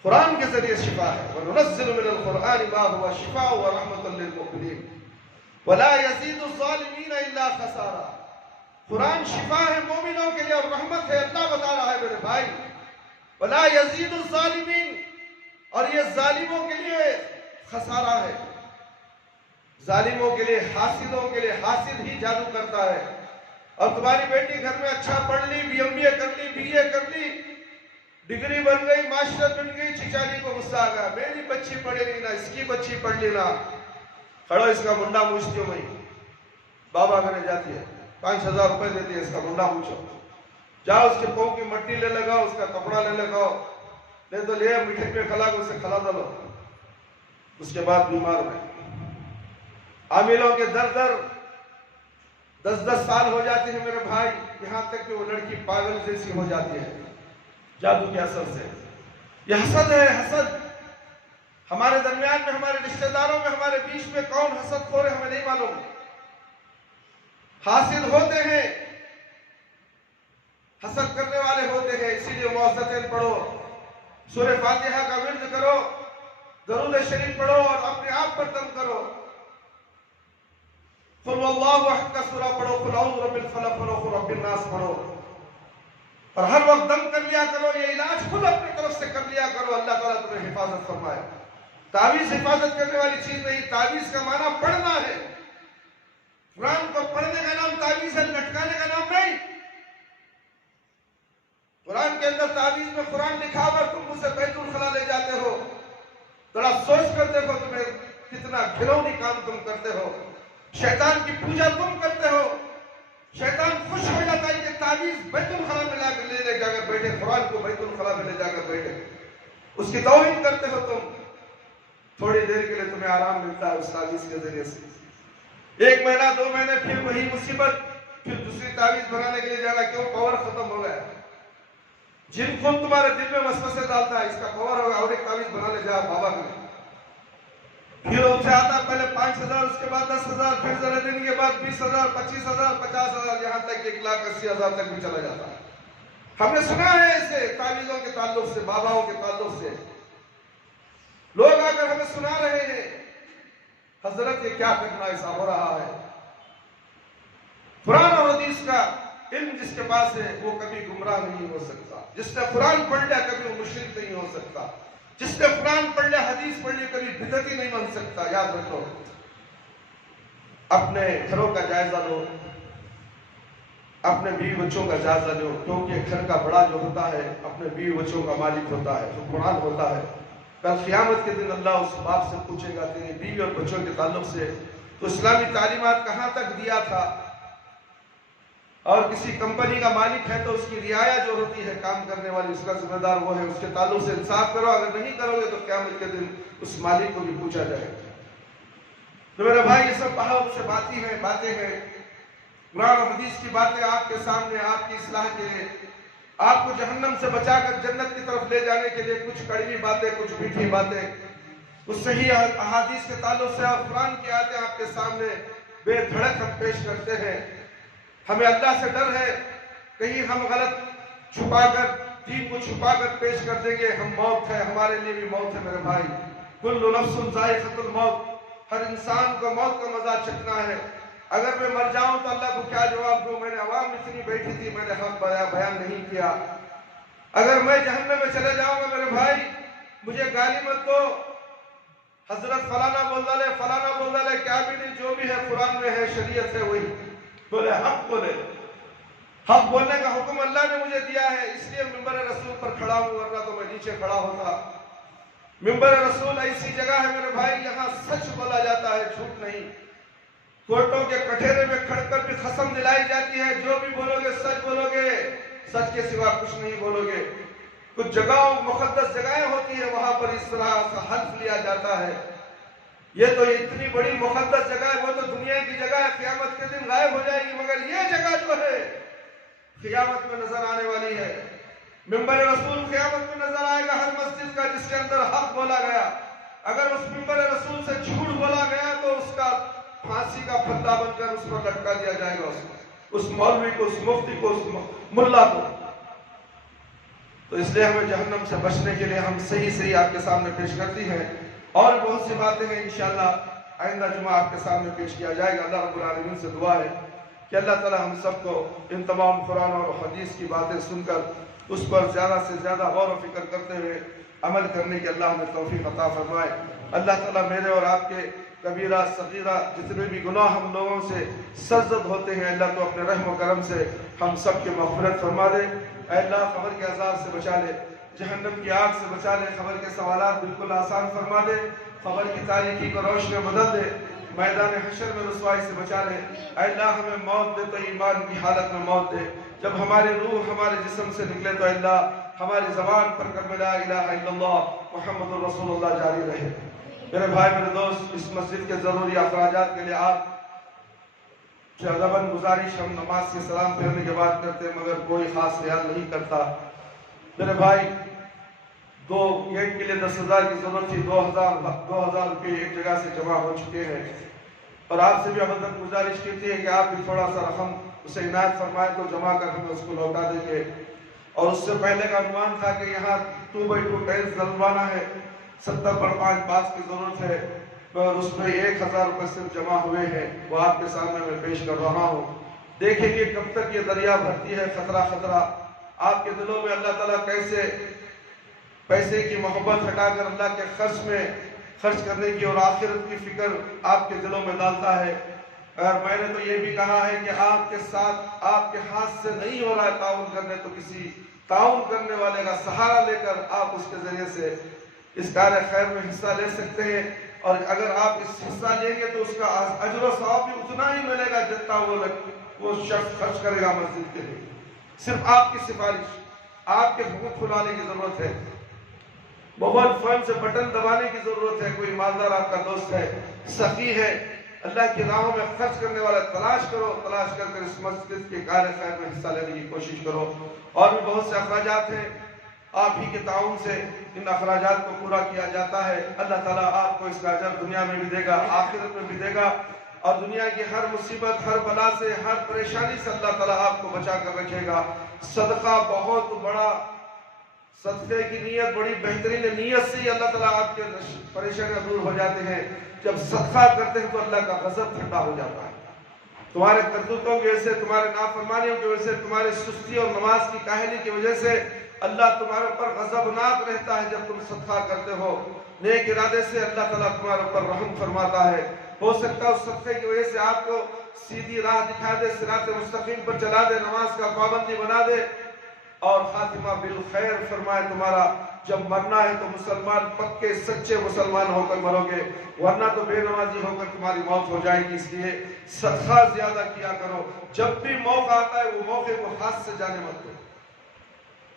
قرآن کے ذریعے شفا ہے. وَنُنَزِّلُ مِنَ الْقُرْآنِ مَا هُوَ شِفَاءٌ وَرَحْمَةٌ لِّلْمُؤْمِنِينَ وَلَا يَزِيدُ الظَّالِمِينَ إِلَّا خَسَارًا. قرآن شفا ہے مومنوں کے لیے اور رحمت ہے. اللہ بتا رہا ہے میرے بھائی وَلَا يَزِيدُ الظَّالِمِينَ اور یہ ظالموں کے لیے خسارہ ہے. ظالموں کے لیے حاسدوں کے لیے حاسد ہی جادو کرتا ہے. اور تمہاری بیٹی گھر میں اچھا پڑھ لی بی ایم بی اے کر لی بی اے کر لی ڈگری بن گئی معاشرت بن گئی چچالی کو غصہ آ گیا میری بچی پڑھے نہیں نا اس کی بچی پڑھ لی نا کھڑو اس کا منڈا موچتی ہو میں بابا گھر جاتی ہے 5,000 روپے دیتی ہے اس کا منڈا موچو جاؤ اس کے پاؤں کی مٹی لے لگاؤ اس کا کپڑا لے لگاؤ نہیں تو لے میٹھے پہ کھلا کو اسے کھلا ڈالو. اس کے بعد بیمار میں عاملوں کے در در 10 سال ہو جاتے ہیں میرے بھائی یہاں تک کہ وہ لڑکی پاگل جیسی ہو جاتی ہے جادو کے اثر سے. یہ حسد ہے. حسد ہمارے درمیان میں ہمارے رشتہ داروں میں ہمارے بیچ میں کون حسد خور ہے ہمیں نہیں معلوم. حاسد ہوتے ہیں حسد کرنے والے ہوتے ہیں. اسی لیے معوذتین پڑھو سورہ فاتحہ کا ورد کرو درود شریف پڑھو اور اپنے آپ پر دم کرو. قل واللہ احد کا سورہ پڑھو قل اعوذ برب الفلق پڑھو قل رب الناس پڑھو اور ہر وقت دم کر لیا کرو. یہ علاج خود اپنی طرف سے کر لیا کرو. اللہ تعالیٰ تمہیں حفاظت فرمائے. تعویذ حفاظت کرنے والی چیز نہیں. تعویذ کا معنی پڑھنا ہے. قرآن کو پڑھنے کا نام تعویذ ہے لٹکانے کا نام نہیں. قرآن کے اندر تعویذ میں قرآن لکھا ہوا تم اسے بیت الخلا لے جاتے ہو. ذرا سوچ کر دیکھو تمہیں کتنا گھنوانی کام تم کرتے ہو. شیطان کی پوجا تم کرتے ہو. شیطان خوش ہو جاتا ہے کہ تعویذ بیت الخلا میں لے جا کر بیٹھے قرآن کو بیت الخلا میں لے جا کر بیٹھے اس کی توہین کرتے ہو تم. تھوڑی دیر کے لیے تمہیں آرام ملتا ہے اس تعویذ کے ذریعے سے. 1 مہینہ 2 مہینے پھر وہی مصیبت پھر دوسری تعویذ بنانے کے لیے جانا. کیوں؟ پاور ختم ہو گیا. جن خود تمہارے دل میں وسوسے ڈالتا ہے اس کا پاور ہوگا اور ایک تعویذ بنا لے جا بابا کا. پھر ان سے آتا پہلے 5,000 اس کے بعد 10,000 پھر ذرا دن کے بعد 20,000 25,000 50,000 یہاں تک 1,80,000 تک بھی چلا جاتا ہے. ہم نے سنا ہے ایسے تعویذوں کے تعلق سے باباؤں کے تعلق سے لوگ آ کر ہمیں سنا رہے ہیں حضرت یہ کیا کرنا ایسا ہو رہا ہے. قرآن اور حدیث کا علم جس کے پاس ہے وہ کبھی گمراہ نہیں ہو سکتا. جس نے قرآن پڑھ لیا کبھی وہ مشرک نہیں ہو سکتا. جس نے قرآن پڑھ لیا حدیث پڑھ لی کبھی بدعتی نہیں بن سکتا. یاد رکھو اپنے گھروں کا جائزہ لو اپنے بیوی بچوں کا جائزہ لو کیونکہ گھر کا بڑا جو ہوتا ہے اپنے بیوی بچوں کا مالک ہوتا ہے جو قرآن ہوتا ہے. کل قیامت کے دن اللہ اس باپ سے پوچھے گا تیری بیوی اور بچوں کے تعلق سے تو اسلامی تعلیمات کہاں تک دیا تھا. اور کسی کمپنی کا مالک ہے تو اس کی رعایا جو ہوتی ہے کام کرنے والی اس کا ذمہ دار وہ ہے. اس کے تعلق سے انصاف کرو. اگر نہیں کرو گے تو قیامت کے دن اس مالک کو بھی پوچھا جائے گا. تو میرے بھائی یہ سب بہت سے باتیں ہیں قرآن اور حدیث کی باتیں آپ کے سامنے آپ کی اصلاح کے لیے آپ کو جہنم سے بچا کر جنت کی طرف لے جانے کے لیے کچھ کڑوی باتیں کچھ میٹھی باتیں کچھ صحیح احادیث کے تعلق سے اور قرآن کی آیتیں آپ کے سامنے بے دھڑک ہم پیش کرتے ہیں. ہمیں اللہ سے ڈر ہے کہیں ہم غلط چھپا کر دین کو چھپا کر پیش کر دیں گے. ہم موت ہے ہمارے لیے بھی موت ہے میرے بھائی. کل نفس ذائقۃ الموت. ہر انسان کو موت کا مزہ چکھنا ہے. اگر میں مر جاؤں تو اللہ کو کیا جواب دوں. میں نے عوام اتنی بیٹھی تھی میں نے حق بیان نہیں کیا. اگر میں جہنم میں چلے جاؤں گا میرے بھائی مجھے گالی مت دو. حضرت فلانا بول ڈالے فلانا بول ڈالے کیا بھی نہیں جو بھی ہے قرآن میں ہے شریعت ہے وہی. بولے حق بولے. حق بولنے کا حکم اللہ نے مجھے دیا ہے، اس لیے ممبر رسول پر کھڑا ہوں، ورنہ تو میں نیچے کھڑا ہوتا. ممبر رسول ایسی جگہ ہے میرے بھائی، یہاں سچ بولا جاتا ہے، جھوٹ نہیں. کوٹوں کے کٹہرے میں کھڑ کر بھی قسم دلائی جاتی ہے، جو بھی بولو گے سچ بولو گے، سچ کے سوا کچھ نہیں بولو گے. کچھ جگہوں مقدس جگہیں ہوتی ہیں، وہاں پر اس طرح کا حلف لیا جاتا ہے. یہ تو اتنی بڑی مقدس جگہ ہے، وہ تو دنیا کی جگہ ہے، قیامت کے دن غائب ہو جائے گی، مگر یہ جگہ جو ہے قیامت میں نظر آنے والی ہے. ممبر رسول قیامت میں نظر آئے گا ہر مسجد کا جس کے اندر حق بولا گیا. اگر اس ممبر رسول سے جھوٹ بولا گیا تو اس کا پھانسی کا پھندا بن کر اس پر لٹکا دیا جائے گا، اس مولوی کو، اس مفتی کو، اس ملا کو. تو اس لیے ہمیں جہنم سے بچنے کے لیے ہم صحیح آپ کے سامنے پیش کرتی ہیں، اور بہت سی باتیں ہیں انشاءاللہ آئندہ جمعہ آپ کے سامنے پیش کیا جائے گا. اللہ رب العالمین سے دعا ہے کہ اللہ تعالی ہم سب کو ان تمام قرآن اور حدیث کی باتیں سن کر اس پر زیادہ سے زیادہ غور و فکر کرتے ہوئے عمل کرنے کی اللہ ہمیں توفیق عطا فرمائے. اللہ تعالیٰ میرے اور آپ کے کبیرہ صغیرہ جتنے بھی گناہ ہم لوگوں سے سرزد ہوتے ہیں، اللہ تو اپنے رحم و کرم سے ہم سب کی مغفرت فرما دے. اے اللہ قبر کے عذاب سے بچا لے، جہنم کی آگ سے بچا لے، قبر کے سوالات بالکل آسان فرما دے، قبر کی تاریکی کو روشن میں بدل دے، میدان حشر میں رسوائی سے بچا لے. اے اللہ ہمیں موت دے تو ایمان کی حالت میں موت دے. جب ہماری روح ہمارے جسم سے نکلے تو اللہ ہماری زبان پر کلمہ لا الہ الا اللہ محمد الرسول اللہ جاری رہے. میرے بھائی میرے دوست، اس مسجد کے ضروری اخراجات کے لیے آپ سے ادباً گزارش، ہم نماز سے سلام پھیرنے کے بعد کرتے ہیں مگر کوئی خاص خیال نہیں کرتا. میرے بھائی، 2 گیٹ کے لیے 10,000 کی ضرورت تھی، 2,000 روپے ایک جگہ سے جمع ہو چکے ہیں، اور آپ سے بھی ابداً گزارش کرتی ہے کہ آپ بھی تھوڑا سا رقم اسے عنایت فرمائے تو جمع کر ہمیں اس کو لوٹا دیں گے. اور اس سے پہلے کا عنوان تھا کہ یہاں 2x2 ٹائلز ڈلوانا ہے، 70x5 باس کی ضرورت ہے، اور اس میں 1,000 روپے صرف جمع ہوئے ہیں، وہ آپ کے سامنے میں پیش کر رہا ہوں. دیکھیں گے کب تک یہ دریا بھرتی ہے خطرہ. آپ کے دلوں میں اللہ تعالیٰ کیسے پیسے کی محبت ہٹا کر اللہ کے خرچ میں خرچ کرنے کی اور آخرت کی فکر آپ کے دلوں میں ڈالتا ہے. اور میں نے تو یہ بھی کہا ہے کہ آپ کے ساتھ آپ کے ہاتھ سے نہیں ہو رہا ہے تعاون کرنے، تو کسی تعاون کرنے والے کا سہارا لے کر آپ اس کے ذریعے سے اس کار خیر میں حصہ لے سکتے ہیں. اور اگر آپ اس حصہ لیں گے تو اس کا اجر و ثواب بھی اتنا ہی ملے گا جتنا وہ شخص خرچ کرے گا مسجد کے لیے. صرف آپ کی سفارش، آپ کے حقوق کھلانے کی ضرورت ہے، موبائل فون سے بٹن دبانے کی ضرورت ہے. کوئی مالدار آپ کا دوست ہے، سخی ہے، اللہ کی راہوں میں خرچ کرنے والا تلاش کرو، تلاش کر کر اس مسجد کے کار خیر میں حصہ لینے کی کوشش کرو. اور بھی بہت سے اخراجات ہیں، آپ ہی کے تعاون سے ان اخراجات کو پورا کیا جاتا ہے. اللہ تعالیٰ آپ کو اس کا اجر دنیا میں بھی دے گا، آخرت میں بھی دے گا، اور دنیا کی ہر مصیبت، ہر بلا سے، ہر پریشانی سے اللہ تعالیٰ آپ کو بچا کر رکھے گا. صدقہ بہت بڑا، صدقے کی نیت بڑی بہترین نیت سے ہی اللہ تعالیٰ آپ کے پریشانیاں دور ہو جاتے ہیں. جب صدقہ کرتے ہیں تو اللہ کا غضب ٹھنڈا ہو جاتا ہے. تمہارے کرتوتوں کی وجہ سے، تمہارے نافرمانیوں کی وجہ سے، تمہارے سستی اور نماز کی کاہلی کی وجہ سے اللہ تمہارے اوپر غضبناک رہتا ہے. جب تم صدقہ کرتے ہو نیک ارادے سے، اللہ تعالیٰ تمہارے اوپر رحم فرماتا ہے. ہو سکتا ہے اس صدقے کی وجہ سے آپ کو سیدھی راہ دکھا دے، صراط مستقیم پر چلا دے، نماز کا پابندی بنا دے، اور خاتمہ بالخیر فرمائے تمہارا. جب مرنا ہے تو مسلمان، پکے سچے مسلمان ہو کر مرو گے، ورنہ تو بے نمازی ہو کر تمہاری موت ہو جائے گی. اس لیے صدقہ زیادہ کیا کرو. جب بھی موقع آتا ہے وہ موقع کو ہاتھ سے جانے مت دو.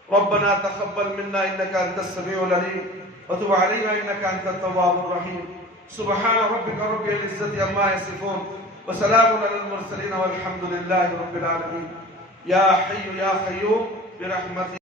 ربنا تقبل منا انك انت السميع العليم وتب علينا انك انت التواب الرحيم. سبحان ربك رب العزة عما يصفون وسلام على المرسلين والحمد لله رب العالمين. يا حي يا قيوم برحمتك